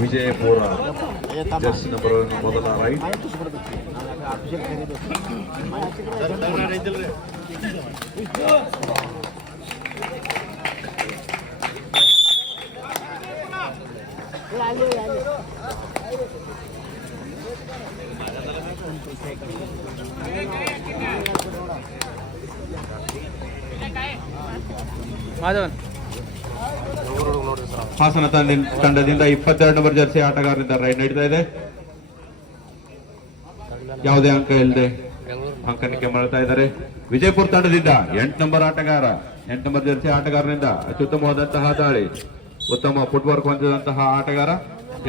Vijayapura Jersey number ಮೊದಲ right. Hassan ತಂಡದಿಂದ 22 number Jersey ಆಟಗಾರರಿಂದ ride ನಡೀತಾ ಇದೆ. ಯಾವುದೇ ಅಂಕ ಇಲ್ಲದೆ ಅಂಕನಿಕೆ ಮಾಡ್ತಾ ಇದ್ದಾರೆ. ವಿಜಯಪುರ ತಂಡದಿಂದ 8 ನಂಬರ್ ಆಟಗಾರ 8 ನಂಬರ್ ಜರ್ಸಿ ಆಟಗಾರನಿಂದ ಅತ್ಯುತ್ತಮವಾದಂತಹ ದಾಳಿ, ಉತ್ತಮ ಫುಟ್ವರ್ಕ್ ಹೊಂದಿದಂತಹ ಆಟಗಾರ,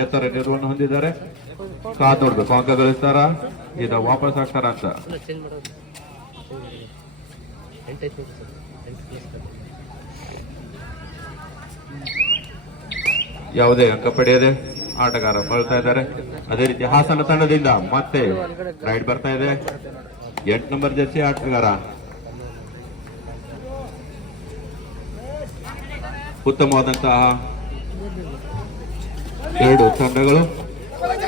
ಎತ್ತರ ನಿರ್ವಹಣೆ ಹೊಂದಿದ್ದಾರೆ. ಕಾದ್ ನೋಡ್ಬೇಕು ಅಂಕ ಗಳಿಸ್ತಾರ, ಈಗ ವಾಪಸ್ ಆಗ್ತಾರ ಅಂತ. ಯಾವುದೇ ಅಂಕ ಪಡೆಯದೆ ಆಟಗಾರ ಮರಳ್ತಾ ಇದ್ದಾರೆ. ಅದೇ ರೀತಿ ಹಾಸನ ತಂಡದಿಂದ ಮತ್ತೆ ರೈಡ್ ಬರ್ತಾ ಇದೆ. 8 ನಂಬರ್ ಜರ್ಸಿ ಆಟಗಾರ, ಉತ್ತಮವಾದಂತಹ 2 ತಂಡಗಳು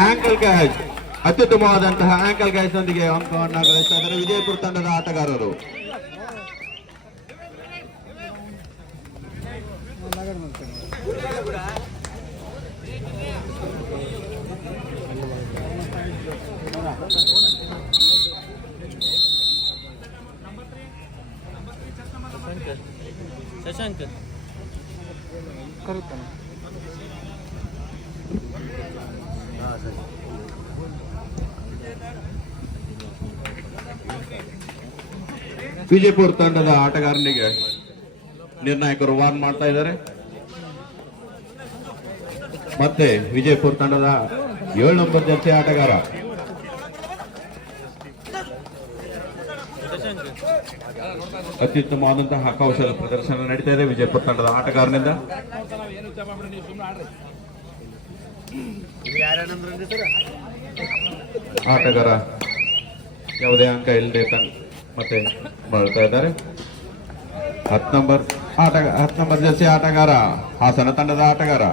ಆಂಕಲ್ ಕ್ಯಾಚ್, ಅತ್ಯುತ್ತಮವಾದಂತಹ ಆಂಕಲ್ ಕ್ಯಾಚ್ ನೊಂದಿಗೆ ಅಂಕವನ್ನು ಗಳಿಸ್ತಾ ಇದ್ದಾರೆ ವಿಜಯಪುರ ತಂಡದ ಆಟಗಾರರು. ಶಶಾಂಕ್ ವಿಜಯಪುರ ತಂಡದ ಆಟಗಾರನಿಗೆ ನಿರ್ಣಾಯಕರು ವಾರ್ನ್ ಮಾಡ್ತಾ ಇದ್ದಾರೆ. ಮತ್ತೆ ವಿಜಯಪುರ ತಂಡದ 7 ನಂಬರ್ ಜರ್ಸಿ ಆಟಗಾರ ಅತ್ಯುತ್ತಮವಾದಂತಹ ಕೌಶಲ ಪ್ರದರ್ಶನ ನಡೀತಾ ಇದೆ ವಿಜಯಪುರ ತಂಡದ ಆಟಗಾರನಿಂದ. ಆಟಗಾರ ಯಾವುದೇ ಅಂಕ ಇಲ್ಲದೆ ಮತ್ತೆ ಮಾಡ್ತಾ ಇದ್ದಾರೆ. 10 ನಂಬರ್ ಜರ್ಸಿ ಆಟಗಾರ ಹಾಸನ ತಂಡದ ಆಟಗಾರ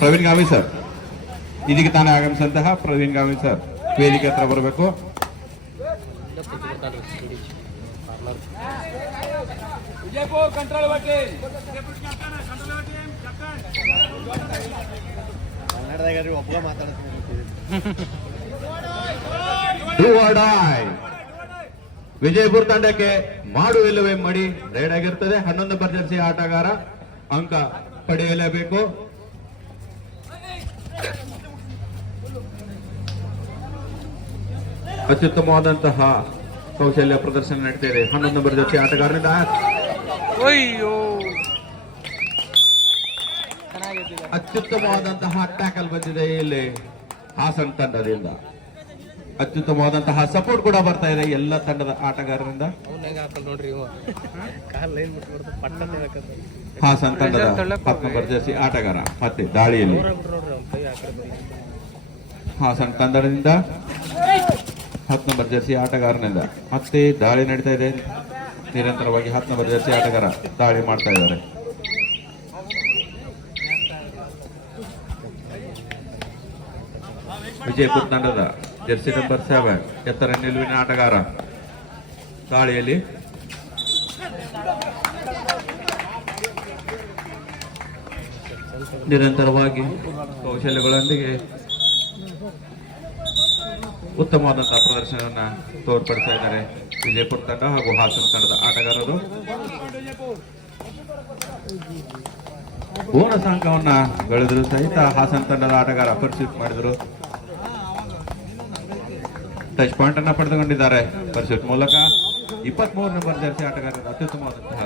ಪ್ರವೀಣ್ ಗಾವಿ ಸರ್, ಇದೀಗ ತಾನೇ ಆಗಮಿಸಿದಂತಹ ಪ್ರವೀಣ್ ಗಾವಿ ಸರ್ ವೇದಿಕೆ ಹತ್ರ ಬರಬೇಕು. ವಿಜಯಪುರ ತಂಡಕ್ಕೆ ಮಾಡು ಇಲ್ಲವೇ ಮಾಡಿ ರೈಡ್ ಆಗಿರ್ತದೆ. 11 ನಂಬರ್ ಜರ್ಸಿ ಆಟಗಾರ ಅಂಕ ಪಡೆಯಲೇಬೇಕು. ಅತ್ಯುತ್ತಮವಾದಂತಹ ಕೌಶಲ್ಯ ಪ್ರದರ್ಶನ ನಡೀತಾ ಇದೆ 11 ನಂಬರ್ ಜೊತೆ ಆಟಗಾರನಿಂದ. ಅತ್ಯುತ್ತಮವಾದಂತಹ ಟ್ಯಾಕಲ್ ಬಂದಿದೆ ಇಲ್ಲಿ ಹಾಸನ ತಂಡದಿಂದ. ಅತ್ಯುತ್ತಮವಾದಂತಹ ಸಪೋರ್ಟ್ ಕೂಡ ಬರ್ತಾ ಇದೆ ಎಲ್ಲ ತಂಡದ ಆಟಗಾರರಿಂದ. ಹಾಸನ ತಂಡದ 10 ನಂಬರ್ ಜರ್ಸಿ ಆಟಗಾರ ಮತ್ತೆ ದಾಳಿಯಲ್ಲಿ ಹಾಸನ ತಂಡದಿಂದ 10 ನಂಬರ್ ಜರ್ಸಿ ಆಟಗಾರನಿಂದ ಮತ್ತೆ ದಾಳಿ ನಡೀತಾ ಇದೆ. ನಿರಂತರವಾಗಿ 10 ನಂಬರ್ ಜರ್ಸಿ ಆಟಗಾರ ದಾಳಿ ಮಾಡ್ತಾ ಇದ್ದಾರೆ. ವಿಜಯಪುರ ತಂಡದ ಜರ್ಸಿ ನಂಬರ್ 7 ಎತ್ತರ ನಿಲುವಿನ ಆಟಗಾರ ದಾಳಿಯಲ್ಲಿ ನಿರಂತರವಾಗಿ ಕೌಶಲ್ಯಗಳೊಂದಿಗೆ ಉತ್ತಮವಾದಂತಹ ಪ್ರದರ್ಶನವನ್ನ ತೋರ್ಪಡಿಸ್ತಾ ಇದ್ದಾರೆ ವಿಜಯಪುರ ತಂಡ ಹಾಗೂ ಹಾಸನ ತಂಡದ ಆಟಗಾರರು. ಬೋನಸ್ ಅಂಕವನ್ನ ಗಳಿದ್ರು ಸಹಿತ ಹಾಸನ ತಂಡದ ಆಟಗಾರ ಪರ್ಸ್ಯೂಟ್ ಮಾಡಿದರು. ಟಚ್ ಪಾಯಿಂಟ್ ಅನ್ನ ಪಡೆದುಕೊಂಡಿದ್ದಾರೆ ಪರ್ಸ್ಯೂಟ್ ಮೂಲಕ. 23 ನಂಬರ್ ಜರ್ಸಿ ಆಟಗಾರರ ಅತ್ಯುತ್ತಮವಾದಂತಹ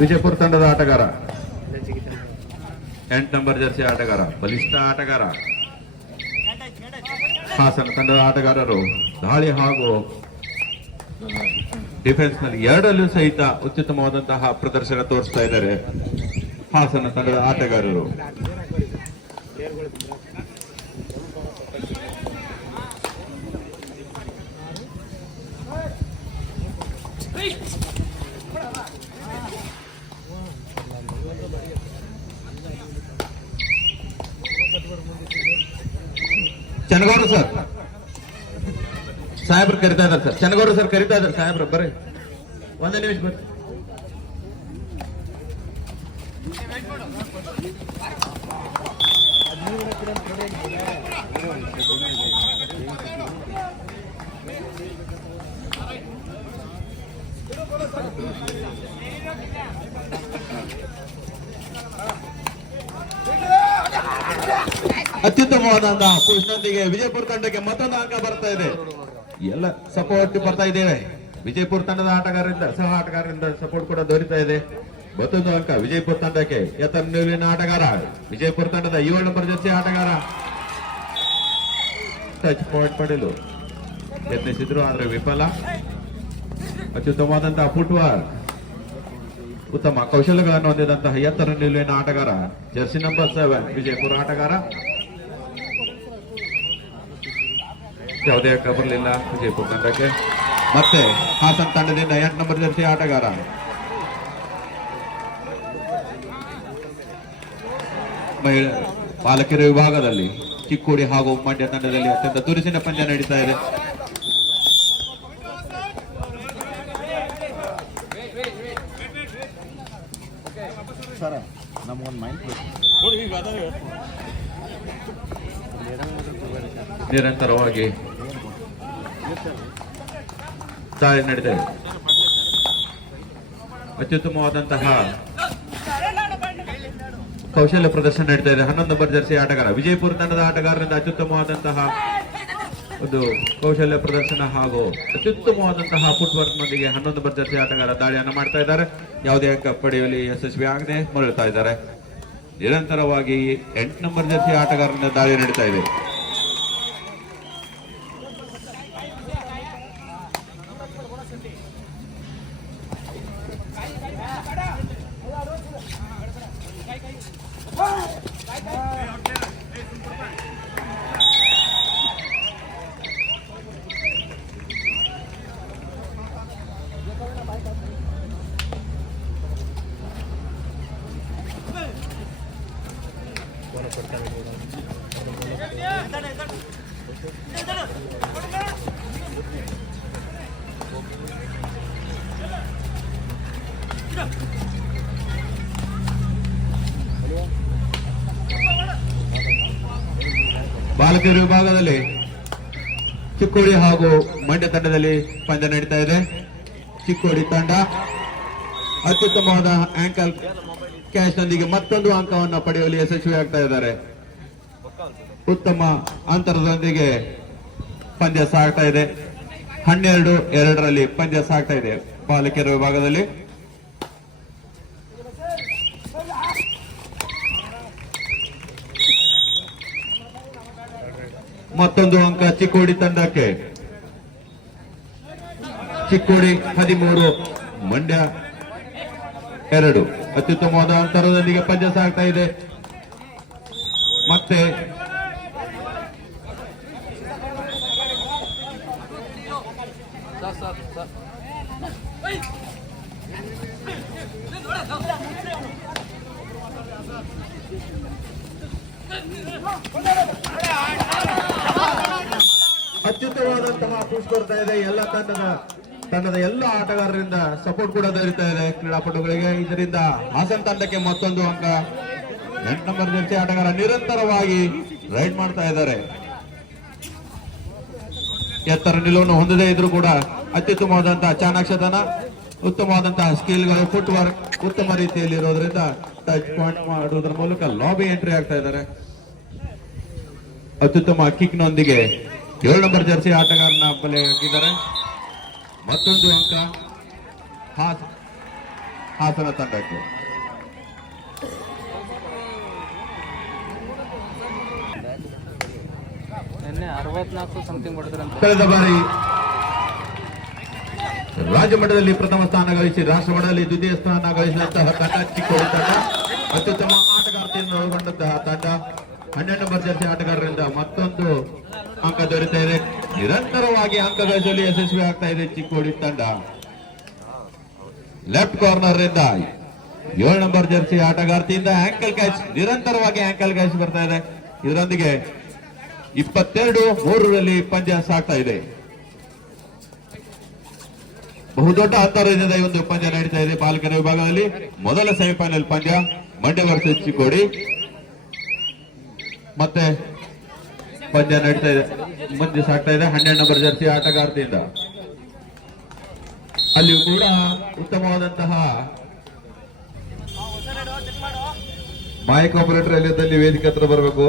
ವಿಜಯಪುರ ತಂಡದ ಆಟಗಾರ 8 ನಂಬರ್ ಜರ್ಸಿ ಆಟಗಾರ ಬಲಿಷ್ಠ ಆಟಗಾರ. ಹಾಸನ ತಂಡದ ಆಟಗಾರರು ದಾಳಿ ಹಾಗೂ ಡಿಫೆನ್ಸ್ ನಲ್ಲಿ ಎರಡಲ್ಲೂ ಸಹಿತ ಅತ್ಯುತ್ತಮವಾದಂತಹ ಪ್ರದರ್ಶನ ತೋರಿಸ್ತಾ ಇದ್ದಾರೆ. ಹಾಸನ ತಂಡದ ಆಟಗಾರರು. ಚನ್ನಗೌಡ್ರು ಸರ್ ಸಾಹೇಬ್ರು ಕರಿತಾ ಇದ್ದಾರೆ ಸರ್. ಚನ್ನಗೌಡ್ರು ಸರ್ ಕರಿತಾ ಇದ್ದಾರೆ ಸಾಹೇಬ್ರು, ಬರ್ರಿ ಒಂದೇ ನಿಮಿಷ ಬರ್ರಿ. ಅತ್ಯುತ್ತಮವಾದಂತಹ ಪುಷ್ನೊಂದಿಗೆ ವಿಜಯಪುರ ತಂಡಕ್ಕೆ ಮತ್ತೊಂದು ಅಂಕ ಬರ್ತಾ ಇದೆ. ಎಲ್ಲ ಸಪೋರ್ಟ್ ಬರ್ತಾ ಇದ್ದೇವೆ. ವಿಜಯಪುರ ತಂಡದ ಆಟಗಾರರಿಂದ ಸಹ ಆಟಗಾರರಿಂದ ಸಪೋರ್ಟ್ ಕೂಡ ದೊರೀತಾ ಇದೆ. ಮತ್ತೊಂದು ಅಂಕ ವಿಜಯಪುರ ತಂಡಕ್ಕೆ. ಎತ್ತರ ನಿಲುವಿನ ಆಟಗಾರ ವಿಜಯಪುರ ತಂಡದ 7 ನಂಬರ್ ಜರ್ಸಿ ಆಟಗಾರ ಟಚ್ ಪಾಯಿಂಟ್ ಪಡೆಯಲು ಯತ್ನಿಸಿದ್ರು, ಆದ್ರೆ ವಿಫಲ. ಅತ್ಯುತ್ತಮವಾದಂತಹ ಫುಟ್ವರ್ಕ್, ಉತ್ತಮ ಕೌಶಲ್ಯಗಳನ್ನು ಹೊಂದಿದಂತಹ ಎತ್ತರ ನಿಲುವಿನ ಆಟಗಾರ ಜರ್ಸಿ ನಂಬರ್ 7 ವಿಜಯಪುರ ಆಟಗಾರ. ಯಾವುದೇ ಅಂಕ ಬರಲಿಲ್ಲ ವಿಜಯಪುರ ತಂಡಕ್ಕೆ. ಮತ್ತೆ ಹಾಸನ ತಂಡದಿಂದ 8 ನಂಬರ್ ಜರ್ಸಿ ಆಟಗಾರ ಬಾಲಕಿಯರ ವಿಭಾಗದಲ್ಲಿ ಚಿಕ್ಕೋಡಿ ಹಾಗೂ ಮಂಡ್ಯ ತಂಡದಲ್ಲಿ ಅತ್ಯಂತ ತುರುಸಿನ ಪಂದ್ಯ ನಡೀತಾ ಇದೆ. ನಿರಂತರವಾಗಿ ದಾಳಿ ನಡೀತಾ ಇದೆ. ಅತ್ಯುತ್ತಮವಾದಂತಹ ಕೌಶಲ್ಯ ಪ್ರದರ್ಶನ ನಡೀತಾ ಇದೆ. 11 ನಂಬರ್ ಜರ್ಸಿ ಆಟಗಾರ ವಿಜಯಪುರ ತಂಡದ ಆಟಗಾರರಿಂದ ಅತ್ಯುತ್ತಮವಾದಂತಹ ಒಂದು ಕೌಶಲ್ಯ ಪ್ರದರ್ಶನ ಹಾಗೂ ಅತ್ಯುತ್ತಮವಾದಂತಹ ಫುಟ್ವರ್ಕ್ ನೊಂದಿಗೆ 11 ನಂಬರ್ ಜರ್ಸಿ ಆಟಗಾರ ದಾಳಿಯನ್ನು ಮಾಡ್ತಾ ಇದ್ದಾರೆ. ಯಾವುದೇ ಅಂಕ ಪಡೆಯುವಲ್ಲಿ ಯಶಸ್ವಿ ಆಗದೆ ಮರಳುತ್ತಾ ಇದ್ದಾರೆ. ನಿರಂತರವಾಗಿ 8 ನಂಬರ್ ಜರ್ಸಿ ಆಟಗಾರರಿಂದ ದಾಳಿ ನಡೀತಾ ಇದೆ. ಬಾಲಕಿಯರ ವಿಭಾಗದಲ್ಲಿ ಚಿಕ್ಕೋಡಿ ಹಾಗೂ ಮಂಡ್ಯ ತಂಡದಲ್ಲಿ ಪಂದ್ಯ ನಡೀತಾ ಇದೆ. ಚಿಕ್ಕೋಡಿ ತಂಡ ಅತ್ಯುತ್ತಮವಾದ ಆಂಕಲ್ ಕ್ಯಾಚ್ ನೊಂದಿಗೆ ಮತ್ತೊಂದು ಅಂಕವನ್ನು ಪಡೆಯುವಲ್ಲಿ ಯಶಸ್ವಿ ಆಗ್ತಾ ಇದ್ದಾರೆ. ಉತ್ತಮ ಅಂತರದೊಂದಿಗೆ ಪಂದ್ಯ ಸಾಗ್ತಾ ಇದೆ. 12-2 ಪಂದ್ಯ ಸಾಗ್ತಾ ಇದೆ ಬಾಲಕಿಯರ ವಿಭಾಗದಲ್ಲಿ. ಮತ್ತೊಂದು ಅಂಕ ಚಿಕ್ಕೋಡಿ ತಂಡಕ್ಕೆ. ಚಿಕ್ಕೋಡಿ 13 ಮಂಡ್ಯ 2. ಅತ್ಯುತ್ತಮವಾದ ಅಂತರದೊಂದಿಗೆ ಪಂದ್ಯ ಸಾಗ್ತಾ ಇದೆ. ಮತ್ತೆ ಅತ್ಯುತ್ತಮವಾದಂತಹ ಪುಷ್ ಬರ್ತಾ ಇದೆ. ಎಲ್ಲ ತಂಡದ ಎಲ್ಲ ಆಟಗಾರರಿಂದ ಸಪೋರ್ಟ್ ಕೂಡ ದೊರೀತಾ ಇದೆ ಕ್ರೀಡಾಪಟುಗಳಿಗೆ. ಇದರಿಂದ ಹಾಸನ ತಂಡಕ್ಕೆ ಮತ್ತೊಂದು ಅಂಕ. 8 ನಂಬರ್ ಜರ್ಸಿ ಆಟಗಾರ ನಿರಂತರವಾಗಿ ರೈಡ್ ಮಾಡ್ತಾ ಇದ್ದಾರೆ. ಎತ್ತರ ನಿಲುವನ್ನು ಹೊಂದದೇ ಇದ್ರೂ ಕೂಡ ಅತ್ಯುತ್ತಮವಾದಂತಹ ಚಾಣಾಕ್ಷತನ, ಉತ್ತಮವಾದಂತಹ ಸ್ಕಿಲ್ಗಳು, ಫುಟ್ ವರ್ಕ್ ಉತ್ತಮ ರೀತಿಯಲ್ಲಿ ಇರೋದ್ರಿಂದ ಟಚ್ ಪಾಯಿಂಟ್ ಮಾಡುವುದರ ಮೂಲಕ ಲಾಬಿ ಎಂಟ್ರಿ ಆಗ್ತಾ ಇದ್ದಾರೆ. ಅತ್ಯುತ್ತಮ ಕಿಕ್ ನೊಂದಿಗೆ 7 ನಂಬರ್ ಜರ್ಸಿ ಆಟಗಾರನ ಬಲೆ ಹಾಕಿದ್ದಾರೆ. ಮತ್ತೊಂದು ಅಂಕ ಹಾಸನ ತಂಡಕ್ಕೆ. ಕಳೆದ ಬಾರಿ ರಾಜ್ಯ ಮಟ್ಟದಲ್ಲಿ ಪ್ರಥಮ ಸ್ಥಾನ ಗಳಿಸಿ ರಾಷ್ಟ್ರ ಮಟ್ಟದಲ್ಲಿ ದ್ವಿತೀಯ ಸ್ಥಾನ ಗಳಿಸಿದಂತಹ ತಂಡ ಚಿಕ್ಕೋಡಿ ತಂಡ. ಅತ್ಯುತ್ತಮ ಆಟಗಾರ್ತಿಯನ್ನು ಒಳಗೊಂಡಂತಹ ತಂಡ 12 ನಂಬರ್ ಜರ್ಸಿ ಆಟಗಾರರಿಂದ ಮತ್ತೊಂದು ಅಂಕ ದೊರೆತಾ ಇದೆ. ನಿರಂತರವಾಗಿ ಅಂಕ ಗಳಿಸಲು ಯಶಸ್ವಿ ಆಗ್ತಾ ಇದೆ ಚಿಕ್ಕೋಡಿ ತಂಡ. ಲೆಫ್ಟ್ ಕಾರ್ನರ್ ಇಂದ 7 ನಂಬರ್ ಜರ್ಸಿ ಆಟಗಾರ್ತಿಯಿಂದ ಆಂಕಲ್ ಕ್ಯಾಚ್, ನಿರಂತರವಾಗಿ ಆಂಕಲ್ ಕ್ಯಾಚ್ ಬರ್ತಾ ಇದೆ. ಇದರೊಂದಿಗೆ 22-3 ಪಂದ್ಯ ಸಾಗ್ತಾ ಇದೆ. ಬಹುದೊಡ್ಡ ಅಂತರದಿಂದ ಈ ಒಂದು ಪಂದ್ಯ ನಡೀತಾ ಇದೆ. ಬಾಲಕರ ವಿಭಾಗದಲ್ಲಿ ಮೊದಲ ಸೆಮಿಫೈನಲ್ ಪಂದ್ಯ ಮಂಡ್ಯ ವರ್ಸಸ್ ಚಿಕ್ಕೋಡಿ. ಮತ್ತೆ ಪಂದ್ಯ ನಡೀತಾ ಇದೆ, ಮುಂದೆ ಸಾಗ್ತಾ ಇದೆ 12 ನಂಬರ್ ಜರ್ಸಿ ಆಟಗಾರ್ತಿಯಿಂದ. ಅಲ್ಲಿಯೂ ಕೂಡ ಉತ್ತಮವಾದಂತಹ ಮಾಯಕ್ ಆಪರೇಟರ್ ಎಲ್ಲಿದ್ದಲ್ಲಿ ವೇದಿಕೆ ಹತ್ರ ಬರಬೇಕು.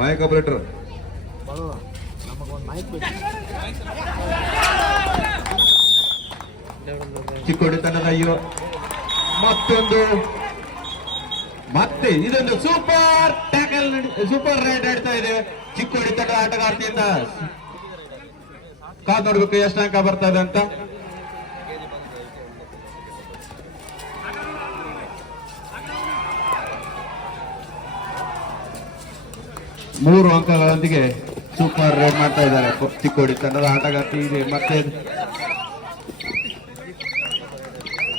ಮಾಯಕ್ ಆಪರೇಟರ್ ಚಿಕ್ಕೋಡಿ ತಂಡದ ಮತ್ತೊಂದು ಮತ್ತೆ ಇದೊಂದು ಸೂಪರ್ ಟ್ಯಾಕಲ್, ಸೂಪರ್ ರೈಡ್ ಆಡ್ತಾ ಇದೆ ಚಿಕ್ಕೋಡಿ ತಂಡದ ಆಟಗಾರ್ತಿಯಿಂದ. ಕಾದ್ ನೋಡ್ಬೇಕು ಎಷ್ಟು ಅಂಕ ಬರ್ತಾ ಇದೆ ಅಂತ. ಮೂರು ಅಂಕಗಳೊಂದಿಗೆ ಸೂಪರ್ ರೈಡ್ ಮಾಡ್ತಾ ಇದ್ದಾರೆ ಚಿಕ್ಕೋಡಿ ತಂಡದ ಆಟಗಾರ್ತಿ ಇದೆ. ಮತ್ತೆ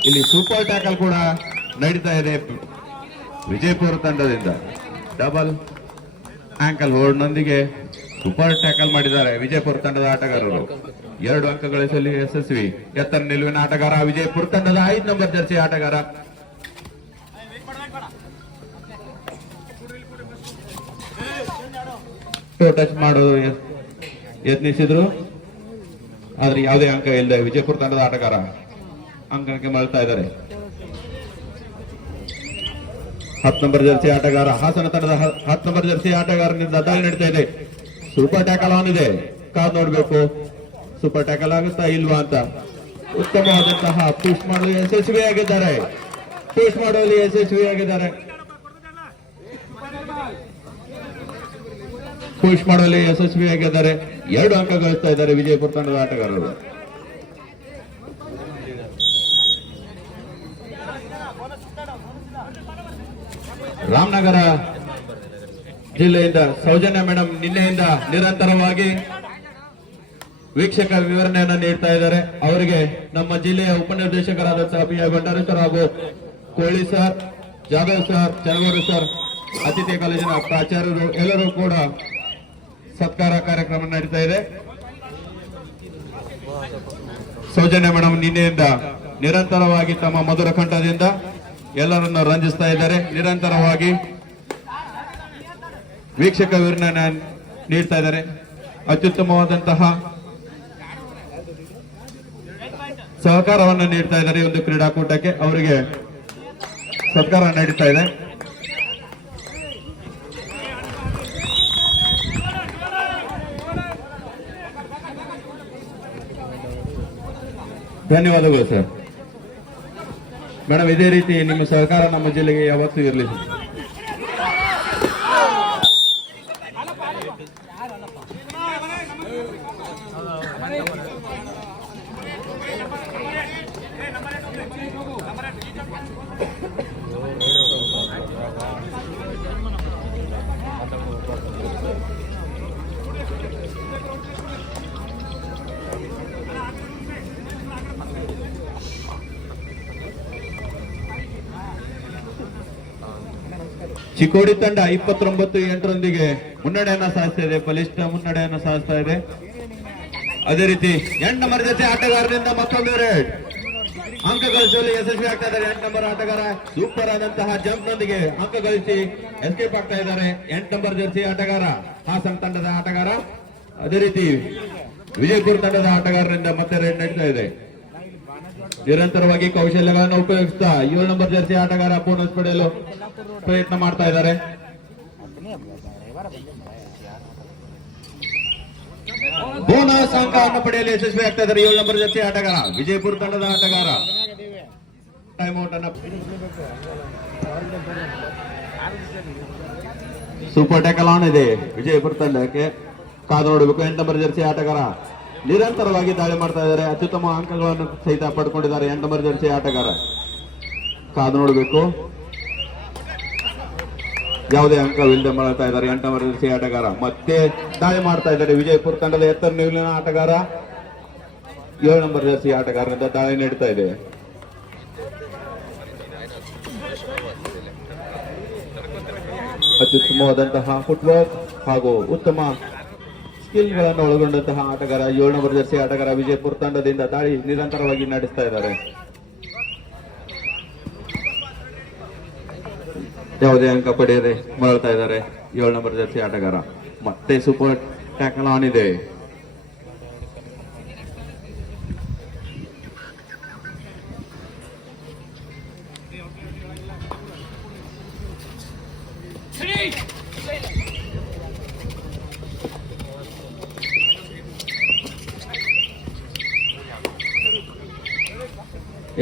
ಇಲ್ಲಿ ಸೂಪರ್ ಟ್ಯಾಕಲ್ ಕೂಡ ನಡೀತಾ ಇದೆ ವಿಜಯಪುರ ತಂಡದಿಂದ. ಡಬಲ್ ಆಂಕಲ್ ಹೋಲ್ಡ್ ನೊಂದಿಗೆ ಸೂಪರ್ ಟ್ಯಾಕಲ್ ಮಾಡಿದ್ದಾರೆ ವಿಜಯಪುರ ತಂಡದ ಆಟಗಾರರು. 2 ಅಂಕ ಗಳಿಸಲು ಯಶಸ್ವಿ. ಎತ್ತರ ನಿಲುವಿನ ಆಟಗಾರ ವಿಜಯಪುರ ತಂಡದ 5 ನಂಬರ್ ಜರ್ಸಿ ಆಟಗಾರ. ಟಚ್ ಮಾಡೋದು ಯತ್ನಿಸಿದ್ರು, ಆದ್ರೆ ಯಾವುದೇ ಅಂಕ ಇಲ್ಲದೆ ವಿಜಯಪುರ ತಂಡದ ಆಟಗಾರ ಅಂಕಕ್ಕೆ ಮರಳ್ತಾ ಇದ್ದಾರೆ. 10 ನಂಬರ್ ಜರ್ಸಿ ಆಟಗಾರ ಹಾಸನ ತಂಡದ 10 ನಂಬರ್ ಜರ್ಸಿ ಆಟಗಾರನಿಂದ ದಾಳಿ ನಡೀತಾ ಇದೆ. ಸೂಪರ್ ಟ್ಯಾಕಲ್ ಆನ್ ಇದೆ, ಕಾದ್ ನೋಡ್ಬೇಕು ಸೂಪರ್ ಟ್ಯಾಕಲ್ ಆಗುತ್ತಾ ಇಲ್ವಾ ಅಂತ. ಉತ್ತಮವಾದಂತಹ ಪುಷ್ ಮಾಡಲು ಯಶಸ್ವಿಯಾಗಿದ್ದಾರೆ, ಪುಷ್ ಮಾಡುವಲ್ಲಿ ಯಶಸ್ವಿಯಾಗಿದ್ದಾರೆ, ಪುಷ್ ಮಾಡುವಲ್ಲಿ ಯಶಸ್ವಿಯಾಗಿದ್ದಾರೆ. 2 ಅಂಕ ಗಳಿಸ್ತಾ ಇದ್ದಾರೆ ವಿಜಯಪುರ ತಂಡದ ಆಟಗಾರರು. ರಾಮನಗರ ಜಿಲ್ಲೆಯಿಂದ ಸೌಜನ್ಯ ಮೇಡಮ್ ನಿನ್ನೆಯಿಂದ ನಿರಂತರವಾಗಿ ವೀಕ್ಷಕ ವಿವರಣೆಯನ್ನು ನೀಡ್ತಾ ಇದ್ದಾರೆ. ಅವರಿಗೆ ನಮ್ಮ ಜಿಲ್ಲೆಯ ಉಪನಿರ್ದೇಶಕರಾದ ಬಿ ಭಂಡಾರಿ ಸರ್ ಹಾಗೂ ಕೋಳಿ ಸರ್, ಜಾಧವ್ ಸರ್, ಚನಗೌಡ ಸರ್, ಅತಿಥಿ ಕಾಲೇಜಿನ ಪ್ರಾಚಾರ್ಯರು ಎಲ್ಲರೂ ಕೂಡ ಸತ್ಕಾರ ಕಾರ್ಯಕ್ರಮ ನಡೀತಾ ಇದೆ. ಸೌಜನ್ಯ ಮೇಡಮ್ ನಿನ್ನೆಯಿಂದ ನಿರಂತರವಾಗಿ ತಮ್ಮ ಮಧುರ ಕಂಠದಿಂದ ಎಲ್ಲರನ್ನು ರಂಜಿಸ್ತಾ ಇದ್ದಾರೆ. ನಿರಂತರವಾಗಿ ವೀಕ್ಷಕ ವಿವರಣೆ ನೀಡ್ತಾ ಇದ್ದಾರೆ. ಅತ್ಯುತ್ತಮವಾದಂತಹ ಸಹಕಾರವನ್ನು ನೀಡ್ತಾ ಇದ್ದಾರೆ ಈ ಒಂದು ಕ್ರೀಡಾಕೂಟಕ್ಕೆ. ಅವರಿಗೆ ಸತ್ಕಾರ ನಡೀತಾ ಇದೆ. ಧನ್ಯವಾದಗಳು ಸರ್. ಮೇಡಮ್ ಇದೇ ರೀತಿ ನಿಮ್ಮ ಸಹಕಾರ ನಮ್ಮ ಜಿಲ್ಲೆಗೆ ಯಾವತ್ತೂ ಇರಲಿ. ಚಿಕ್ಕೋಡಿ ತಂಡ 29-8 ಮುನ್ನಡೆಯನ್ನ ಸಾಧಿಸ್ತಾ ಇದೆ, ಬಲಿಷ್ಠ ಮುನ್ನಡೆಯನ್ನ ಸಾಧಿಸ್ತಾ ಇದೆ. ಅದೇ ರೀತಿ 8 ನಂಬರ್ ಜೊತೆ ಆಟಗಾರರಿಂದ ಮತ್ತೊಂದು ರೇಡ್ ಅಂಕ ಗಳಿಸಲು ಯಶಸ್ವಿ ಆಗ್ತಾ ಇದ್ದಾರೆ. 8 ನಂಬರ್ ಆಟಗಾರ ಸೂಪರ್ ಆದಂತಹ ಜಂಪ್ ನೊಂದಿಗೆ ಅಂಕ ಗಳಿಸಿ ಎಸ್ಕೇಪ್ ಆಗ್ತಾ ಇದ್ದಾರೆ. 8 ನಂಬರ್ ಜರ್ಸಿ ಆಟಗಾರ ಹಾಸನ ತಂಡದ ಆಟಗಾರ. ಅದೇ ರೀತಿ ವಿಜಯಪುರ ತಂಡದ ಆಟಗಾರರಿಂದ ಮತ್ತೆ ರೇಡ್ ನಡೀತಾ ಇದೆ. ನಿರಂತರವಾಗಿ ಕೌಶಲ್ಯಗಳನ್ನು ಉಪಯೋಗಿಸ್ತಾ 7 ನಂಬರ್ ಜರ್ಸಿ ಆಟಗಾರ ಬೋನಸ್ ಪಡೆಯಲು ಪ್ರಯತ್ನ ಮಾಡ್ತಾ ಇದ್ದಾರೆ. ಬೋನಸ್ ಅಂಕವನ್ನು ಪಡೆಯಲು ಯಶಸ್ವಿ ಆಗ್ತಾ ಇದ್ದಾರೆ 7 ನಂಬರ್ ಜರ್ಸಿ ಆಟಗಾರ ವಿಜಯಪುರ ತಂಡದ ಆಟಗಾರ. ಟೈಮ್ ಔಟ್ ಅನ್ನ ಸೂಪರ್ ಟ್ಯಾಕಲ್ ಆನ್ ಇದೆ ವಿಜಯಪುರ ತಂಡಕ್ಕೆ. ಕಾದು ನೋಡಬೇಕು. 8 ನಂಬರ್ ಜರ್ಸಿ ಆಟಗಾರ ನಿರಂತರವಾಗಿ ದಾಳಿ ಮಾಡ್ತಾ ಇದ್ದಾರೆ. ಅತ್ಯುತ್ತಮ ಅಂಕಗಳನ್ನು ಸಹಿತ ಪಡ್ಕೊಂಡಿದ್ದಾರೆ 8 ನಂಬರ್ ಜರ್ಸಿ ಆಟಗಾರ. ಕಾದು ನೋಡಬೇಕು. ಯಾವುದೇ ಅಂಕವಿಲ್ಲದೆ ಮಾಡ್ತಾ ಇದ್ದಾರೆ 8 ನಂಬರ್ ಜರ್ಸಿ ಆಟಗಾರ. ಮತ್ತೆ ದಾಳಿ ಮಾಡ್ತಾ ಇದ್ದಾರೆ ವಿಜಯಪುರ ತಂಡದ ಎತ್ತರ ನಿಲುವಿನ ಆಟಗಾರ 7 ನಂಬರ್ ಜರ್ಸಿ ಆಟಗಾರರಿಂದ ದಾಳಿ ನೀಡುತ್ತಾ ಇದೆ. ಅತ್ಯುತ್ತಮವಾದಂತಹ ಫುಟ್ವರ್ಕ್ ಹಾಗೂ ಉತ್ತಮ ಸ್ಕಿಲ್ ಗಳನ್ನು ಒಳಗೊಂಡಂತಹ ಆಟಗಾರ 7 ನಂಬರ್ ಜರ್ಸಿ ಆಟಗಾರ ವಿಜಯಪುರ ತಂಡದಿಂದ ದಾಳಿ ನಿರಂತರವಾಗಿ ನಡೆಸ್ತಾ ಇದ್ದಾರೆ. ಯಾವುದೇ ಅಂಕ ಪಡೆಯದೆ ಮರಳ್ತಾ ಇದ್ದಾರೆ 7 ನಂಬರ್ ಜರ್ಸಿ ಆಟಗಾರ. ಮತ್ತೆ ಸೂಪರ್ ಟ್ಯಾಕಲ್ ಆನ್ ಇದೆ.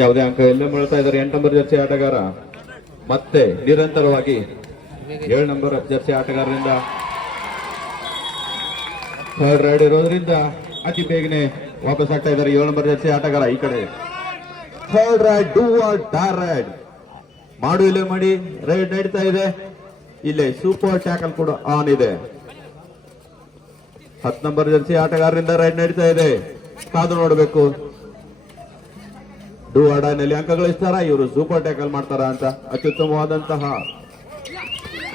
ಯಾವುದೇ ಅಂಕ ಇಲ್ಲೇ ಮರಳ್ತಾ ಇದ್ದಾರೆ 8 ನಂಬರ್ ಜರ್ಸಿ ಆಟಗಾರ. ಮತ್ತೆ ನಿರಂತರವಾಗಿ 7 ನಂಬರ್ ಜರ್ಸಿ ಆಟಗಾರರಿಂದ ಥರ್ಡ್ ರೈಡ್ ಇರೋದ್ರಿಂದ ಅತಿ ಬೇಗನೆ ವಾಪಸ್ ಆಗ್ತಾ ಇದ್ದಾರೆ 7 ನಂಬರ್ ಜರ್ಸಿ ಆಟಗಾರ. ಈ ಕಡೆ third raid do or die raid ಮಾಡು ಇಲ್ಲೇ ಮಾಡಿ ರೈಡ್ ನಡೀತಾ ಇದೆ. ಇಲ್ಲೇ ಸೂಪರ್ ಟ್ಯಾಕಲ್ ಕೂಡ ಆನ್ ಇದೆ. 10 ನಂಬರ್ ಜರ್ಸಿ ಆಟಗಾರರಿಂದ ರೈಡ್ ನಡೀತಾ ಇದೆ. ಕಾದು ನೋಡಬೇಕು ಡೂ ಆಡಾನಲ್ಲಿ ಅಂಕ ಗಳಿಸ್ತಾರ ಇವರು ಸೂಪರ್ ಟ್ಯಾಕಲ್ ಮಾಡ್ತಾರ ಅಂತ. ಅತ್ಯುತ್ತಮವಾದಂತಹ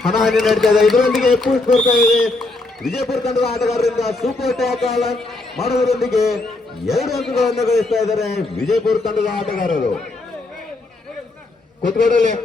ಹಣಾಹಣಿ ನಡೀತಾ ಇದೆ. ಇದರೊಂದಿಗೆ ಪುಷ್ ಬರ್ತಾ ಇದೆ ವಿಜಯಪುರ ತಂಡದ ಆಟಗಾರರಿಂದ. ಸೂಪರ್ ಟ್ಯಾಕಲ್ ಮಾಡುವುದರೊಂದಿಗೆ 2 ಅಂಕಗಳನ್ನು ಗಳಿಸ್ತಾ ಇದ್ದಾರೆ ವಿಜಯಪುರ ತಂಡದ ಆಟಗಾರರು. ಕೂತ್ಕೊಳ್ಳಲಿ.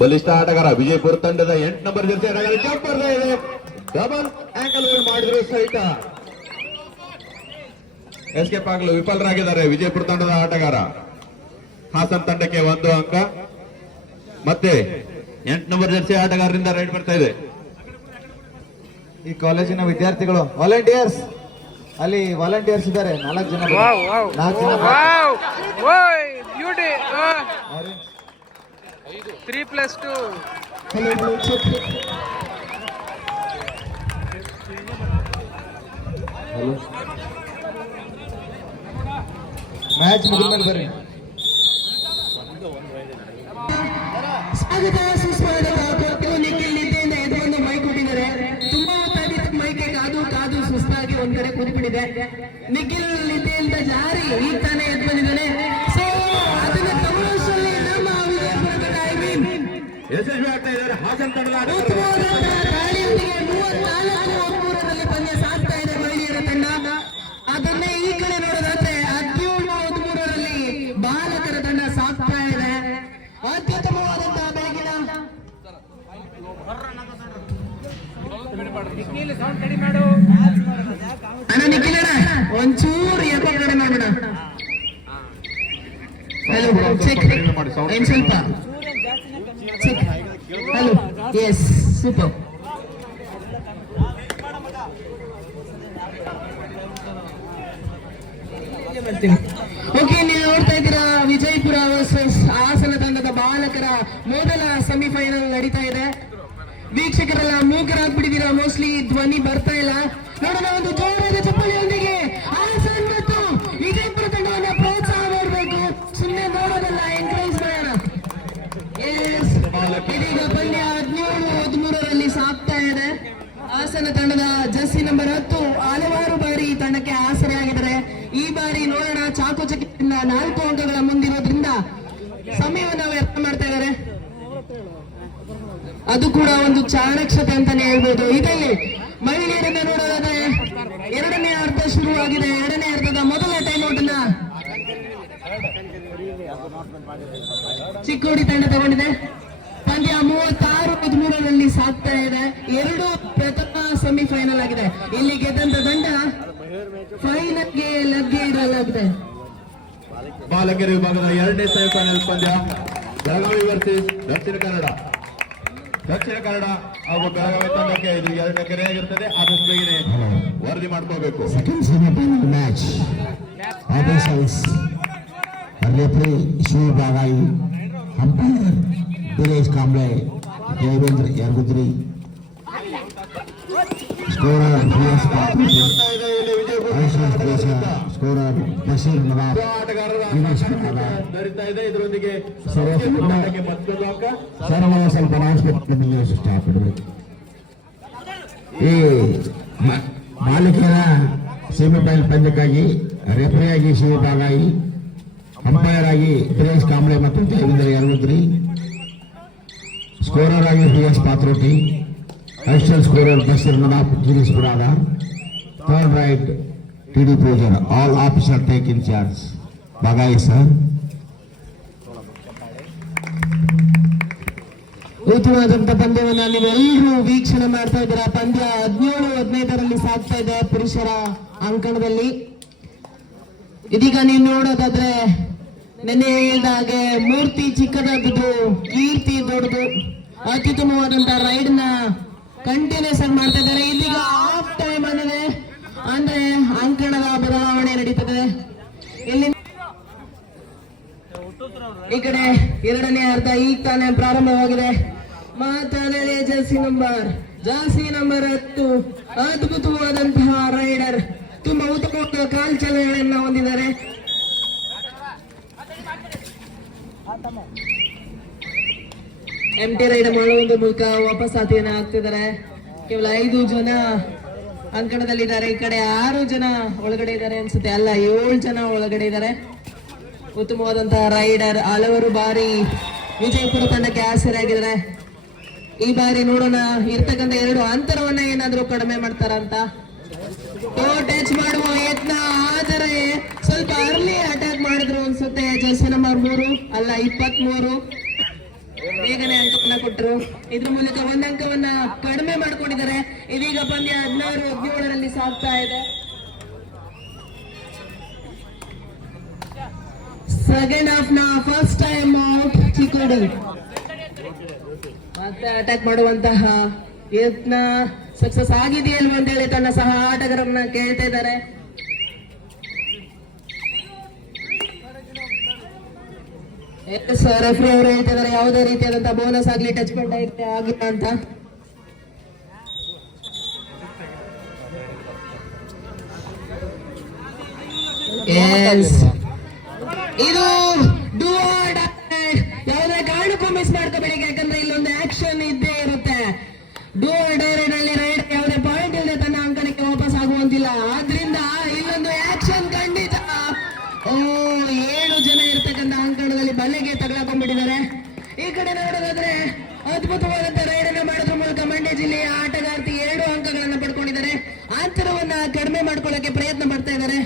ಬಲಿಷ್ಠ ಆಟಗಾರ ವಿಜಯಪುರ ತಂಡದ 8 ನಂಬರ್ ಜರ್ಸಿ ಆಟಗಾರ ಜಂಪ್ ಬರ್ತಾ ಇದೆ. ಡಬಲ್ ಆಂಕಲ್ ಹೋಲ್ಡ್ ಮಾಡಿದ್ರು ಸಹಿತ ಎಸ್ಕೇಪ್ ಆಗಲು ವಿಫಲರಾಗಿದ್ದಾರೆ ವಿಜಯಪುರ ತಂಡದ ಆಟಗಾರ. ಹಾಸನ್ ತಂಡಕ್ಕೆ 1 ಅಂಕ. ಮತ್ತೆ 8 ನಂಬರ್ ಜರ್ಸಿ ಆಟಗಾರರಿಂದ ರೈಡ್ ಬರ್ತಾ ಇದೆ. ಈ ಕಾಲೇಜಿನ ವಿದ್ಯಾರ್ಥಿಗಳು ವಾಲಂಟಿಯರ್ಸ್ ಅಲ್ಲಿ ವಾಲಂಟಿಯರ್ಸ್ ಇದ್ದಾರೆ 4 ಜನ. 4 ಜನ 3+2. ಮ್ಯಾಚ್ ಮುಗಿದ್ಮೇಲೆ ಬರ್ರಿ. ಸ್ವಾಗತ ಸುಸ್ವಾಗತ ನಿಖಿಲ್ ಎದುರೊಂದು ಮೈಕ್ ಕೊಟ್ಟಿದ್ದಾರೆ. ತುಂಬಾ ಹೊತ್ತಾಗಿ ಮೈಕೆ ಕಾದು ಸುಸ್ತಾಗಿ ಒಂದ್ ಕಡೆ ಕೂತ್ಬಿಟ್ಟಿದೆ. ನಿಖಿಲ್ ನಿದ್ದೆಯಿಂದ ಜಾರಿ ಈಗ ತಾನೇ ಎದ್ದು ಬಂದಿದ್ದಾನೆ. ಸೊ ಅದನ್ನ ತಮಾಷೆಯಲ್ಲಿ ನಮ್ಮ ವಿಜಯಪುರದ ಯಶಸ್ವಿ ಆಗ್ತಾ ಇದ್ದಾರೆ ಹಾಸನ್ ತಂಡದ ಆಟಗಾರರು. ಉತ್ತಮವಾದ ದಾಳಿಯೊಂದಿಗೆ 34-13ರಲ್ಲಿ ಪಂದ್ಯ ಸಾಗ್ತಾ ಇದೆ ಮಹಿಳೆಯರ ತಂಡ. ಅದನ್ನೇ ಈ ಕಡೆ ನೋಡೋದಾದ್ರೆ 17-13ರಲ್ಲಿ ಬಾಲಕರ ತಂಡ ಸಾಗ್ತಾ ಇದೆ. ಅತ್ಯುತ್ತಮವಾದಂತಹ ಬೆಳಗಿನ ಅಣ್ಣ ನಿಖಿಲಣ್ಣ ಒಂಚೂರು ಎಕೋ ಕಡೆ ಮಾಡೋಣ. ಹಲೋ ಚೆಕ್ ಏನ್ ಸ್ವಲ್ಪ check. Hello yes super. Okay, ನೀವು ನೋಡ್ತಾ ಇದ್ದೀರಾ ವಿಜಯಪುರ ವರ್ಸಸ್ ಹಾಸನ ತಂಡದ ಬಾಲಕರ ಮೊದಲ ಸೆಮಿಫೈನಲ್ ನಡೀತಾ ಇದೆ. ವೀಕ್ಷಕರೆಲ್ಲ ಮೂಕರಾಗ್ಬಿಟ್ಟಿದ್ದೀರಾ, ಮೋಸ್ಟ್ಲಿ ಧ್ವನಿ ಬರ್ತಾ ಇಲ್ಲ. ನೋಡೋಣ ಒಂದು ಜೋರಾದ ಚಪ್ಪಲಿಯೊಂದಿಗೆ ಹಾಸನ ಮತ್ತು ವಿಜಯಪುರ ತಂಡವನ್ನು ಪ್ರೋತ್ಸಾಹ ಮಾಡಬೇಕು. ಸುಮ್ಮನೆ ನೋಡೋದಲ್ಲ, ಎಂಕರೇಜ್ ಮಾಡೋಣ. ಇದೀಗ ಪಂದ್ಯ 17-13ರಲ್ಲಿ ಸಾಗ್ತಾ ಇದೆ. ಹಾಸನ ತಂಡದ ಜರ್ಸಿ ನಂಬರ್ 10 ಹಲವಾರು ಬಾರಿ ಈ ತಂಡಕ್ಕೆ ಆಸರೆಯಾಗಿದ್ದಾರೆ. ಈ ಬಾರಿ ನೋಡೋಣ ಚಾಕೋಚಕ್ಕಿಯಿಂದ 4 ಅಂಕಗಳ ಮುಂದಿರೋದ್ರಿಂದ ಸಮಯವನ್ನು ವ್ಯರ್ಥ ಮಾಡ್ತಾ ಇದ್ದಾರೆ. ಅದು ಕೂಡ ಒಂದು ಚಾಣಕ್ಷತೆ ಅಂತಾನೆ ಹೇಳ್ಬೋದು. ಇದರಲ್ಲಿ ಮಹಿಳೆಯರನ್ನ ನೋಡೋದಾದ್ರೆ 2ನೇ ಅರ್ಧ ಶುರುವಾಗಿದೆ. 2ನೇ ಅರ್ಧದ ಮೊದಲ ಟೈಮ್ ಔಟ್ ಅನ್ನ ಚಿಕ್ಕೋಡಿ ತಂಡ ತಗೊಂಡಿದೆ. ಪಂದ್ಯ 36-13ರಲ್ಲಿ ಸಾಗ್ತಾ ಇದೆ. 2 ಪ್ರಥಮ ಸೆಮಿಫೈನಲ್ ಆಗಿದೆ. ಇಲ್ಲಿ ಗೆದ್ದಂತ ತಂಡ ಫೈನಲ್ಗೆ ಲಗ್ಗೆ ಇಡಲಾಗಿದೆ. ಬಾಲಕಿಯರ ವಿಭಾಗದ 2ನೇ ಸೆಮಿಫೈನಲ್ ಪಂದ್ಯ ಬೆಳಗಾವಿ ವರ್ಸಸ್ ದಕ್ಷಿಣ ಕನ್ನಡ. ದಕ್ಷಿಣ ಕನ್ನಡ ಹಾಗೂ ಬೆಳಗಾವಿ ತಂಡಕ್ಕೆ ಇದು 2ನೇ ಕೆರೆಯಾಗಿರುತ್ತದೆ. ಆದಷ್ಟು ಬೇಗನೆ ವರದಿ ಮಾಡ್ಕೋಬೇಕು. Second semi-final match. Officials, referee Shiv Bagai, umpire Dinesh Kamble, Devendra ಯರ್ಗುದ್ರಿ. Scorer PS Patrick. Aishwar's Desha. Scorer Bashir Nawab. Dinesh Prada. ಇದರೊಂದಿಗೆ Saroj Kumar. ಮತ್ತೊಂದು ಅಂಕ. Sarvala ಸ್ವಲ್ಪ announcement ನ್ಯೂಸ್ ಸ್ಟಾಪ್ ಇಡಬೇಕು. ಈ ಬಾಲಕಿಯರ ಸೆಮಿಫೈನಲ್ ಪಂದ್ಯಕ್ಕಾಗಿ ರೆಫರಿಯಾಗಿ ಶಿವಭಾಗಾಯಿ, ಅಂಪೈರ್ ಆಗಿ ಪ್ರೇಸ್ ಕಾಂಬ್ಳೆ ಮತ್ತು ದೇವೇಂದ್ರ ಯರ್ಗುದ್ರಿ, ಸ್ಕೋರರ್ ಆಗಿ PS Patroti, additional scorer Basheer Nawab, Girish Budada, third ರೈಟ್ TD Poojar. All officials take in charge. Bagayi sir. ಉತ್ತಮವಾದಂತ ಪಂದ್ಯವನ್ನ ನೀವೆಲ್ಲರೂ ವೀಕ್ಷಣೆ ಮಾಡ್ತಾ ಇದ್ದೀರಾ. ಪಂದ್ಯ 17-15ರಲ್ಲಿ ಸಾಗ್ತಾ ಇದೆ ಪುರುಷರ ಅಂಕಣದಲ್ಲಿ. ಇದೀಗ ನೀವು ನೋಡೋದಾದ್ರೆ ನೆನ್ನೆ ಹೇಳಿದ ಹಾಗೆ ಮೂರ್ತಿ ಚಿಕ್ಕದಾದದ್ದು, ಕೀರ್ತಿ ದೊಡ್ಡದು. ಅತ್ಯುತ್ತಮವಾದಂತ ರೈಡ್ ನ ಕಂಟಿನ್ಯೂಸ್ ಆಗಿ ಮಾಡ್ತಾ ಇದ್ದಾರೆ. ಇದೀಗ ಹಾಫ್ ಟೈಮ್ ಅನ್ನೋದೇ ಅಂದ್ರೆ ಅಂಕಣದ ಬದಲಾವಣೆ ನಡೀತದೆ. ಇಲ್ಲಿ ಈ ಕಡೆ ಎರಡನೇ ಅರ್ಧ ಈಗ ತಾನೇ ಪ್ರಾರಂಭವಾಗಿದೆ. ಮಾತಾಡಲಿ ಜರ್ಸಿ ನಂಬರ್ 10, ಅದ್ಭುತವಾದಂತಹ ರೈಡರ್, ತುಂಬಾ ಉತ್ತಮವಾದ ಕಾಲ್ಚಲನೆಗಳನ್ನ ಹೊಂದಿದ್ದಾರೆ. ಎಂಟಿ ರೈಡ್ ಮಾಡುವುದರ ಮೂಲಕ ವಾಪಸಾತಿಯನ್ನ ಆಗ್ತಿದ್ದಾರೆ. ಕೇವಲ 5 ಜನ ಅಂಕಣದಲ್ಲಿದ್ದಾರೆ. ಈ ಕಡೆ 6 ಜನ ಒಳಗಡೆ ಇದ್ದಾರೆ ಅನ್ಸುತ್ತೆ, ಅಲ್ಲ 7 ಜನ ಒಳಗಡೆ ಇದ್ದಾರೆ. ಉತ್ತಮವಾದಂತಹ ರೈಡರ್, ಹಲವಾರು ಬಾರಿ ವಿಜಯಪುರ ತಂಡಕ್ಕೆ ಆಸರೆಯಾಗಿದ್ದಾರೆ. ಈ ಬಾರಿ ನೋಡೋಣ ಇರ್ತಕ್ಕಂಥ 2 ಅಂತರವನ್ನ ಏನಾದ್ರೂ ಕಡಿಮೆ ಮಾಡ್ತಾರಂತ. ಟಚ್ ಮಾಡುವ ಯತ್ನ, ಆದರೆ ಸ್ವಲ್ಪ ಅರ್ಲಿ ಅಟ್ಯಾಕ್ ಮಾಡಿದ್ರು ಅನ್ಸುತ್ತೆ. ಜರ್ಸಿ ನಂಬರ್ 3 ಅಲ್ಲ 23 ಬೇಗನೆ ಅಂಕವನ್ನ ಕೊಟ್ಟರು. ಇದ್ರ ಮೂಲಕ 1 ಅಂಕವನ್ನ ಕಡಿಮೆ ಮಾಡ್ಕೊಂಡಿದ್ದಾರೆ. ಇದೀಗ ಪಂದ್ಯ 16-17ರಲ್ಲಿ ಸಾಗ್ತಾ ಇದೆ. ಸೆಕೆಂಡ್ ಹಾಫ್ ನ ಫಸ್ಟ್ ಟೈಮ್ ಔಟ್ ಚಿಕ್ಕೋಡಿ. ಮತ್ತೆ ಅಟ್ಯಾಕ್ ಮಾಡುವಂತಹ ಯತ್ನ ಸಕ್ಸಸ್ ಆಗಿದೆಯಲ್ವ ಅಂತ ಹೇಳಿ ತನ್ನ ಸಹ ಆಟಗಾರರನ್ನ ಕೇಳ್ತಾ ಇದ್ದಾರೆ. ರೆಫ್ರಿ ಅವರು ಹೇಳ್ತಾ ಇದ್ದಾರೆ ಯಾವುದೇ ರೀತಿಯಾದಂತಹ ಬೋನಸ್ ಆಗ್ಲಿ, ಟಚ್ ಪಾಯಿಂಟ್ ಆಗಿಲ್ಲ ಅಂತ. ಇದು ಯಾವುದೇ ಕಾರಣಕ್ಕೂ ಮಿಸ್ ಮಾಡ್ಕೋಬೇಡಿ, ಯಾಕಂದ್ರೆ ಇಲ್ಲೊಂದು ಆಕ್ಷನ್ ಇದ್ದೇ ಇರುತ್ತೆ. ಡೂ ಡೈರೆಕ್ಟ್ ಅಲ್ಲಿ ರೈಡ್ ಯಾವುದೇ ಪಾಯಿಂಟ್ ಇಲ್ಲದೆ ತನ್ನ ಅಂಕಣಕ್ಕೆ ವಾಪಸ್ ಆಗುವಂತಿಲ್ಲ. ಆದ್ರಿಂದ ಇಲ್ಲೊಂದು ಆಕ್ಷನ್ ಖಂಡಿತ. 7 ಜನ ಇರ್ತಕ್ಕಂಥ ಅಂಕಣದಲ್ಲಿ ಬಲೆಗೆ ತಗಲಾಕೊಂಡ್ಬಿಟ್ಟಿದ್ದಾರೆ. ಈ ಕಡೆ ನೋಡೋದಾದ್ರೆ ಅದ್ಭುತವಾದಂತಹ ರೈಡ್ ಅನ್ನು ಮಾಡೋದ್ರ ಮೂಲಕ ಮಂಡ್ಯ ಜಿಲ್ಲೆಯ ಆಟಗಾರ್ತಿ 2 ಅಂಕಗಳನ್ನು ಪಡ್ಕೊಂಡಿದ್ದಾರೆ. ಅಂತರವನ್ನ ಕಡಿಮೆ ಮಾಡ್ಕೊಳ್ಳೋಕೆ ಪ್ರಯತ್ನ ಪಡ್ತಾ ಇದ್ದಾರೆ.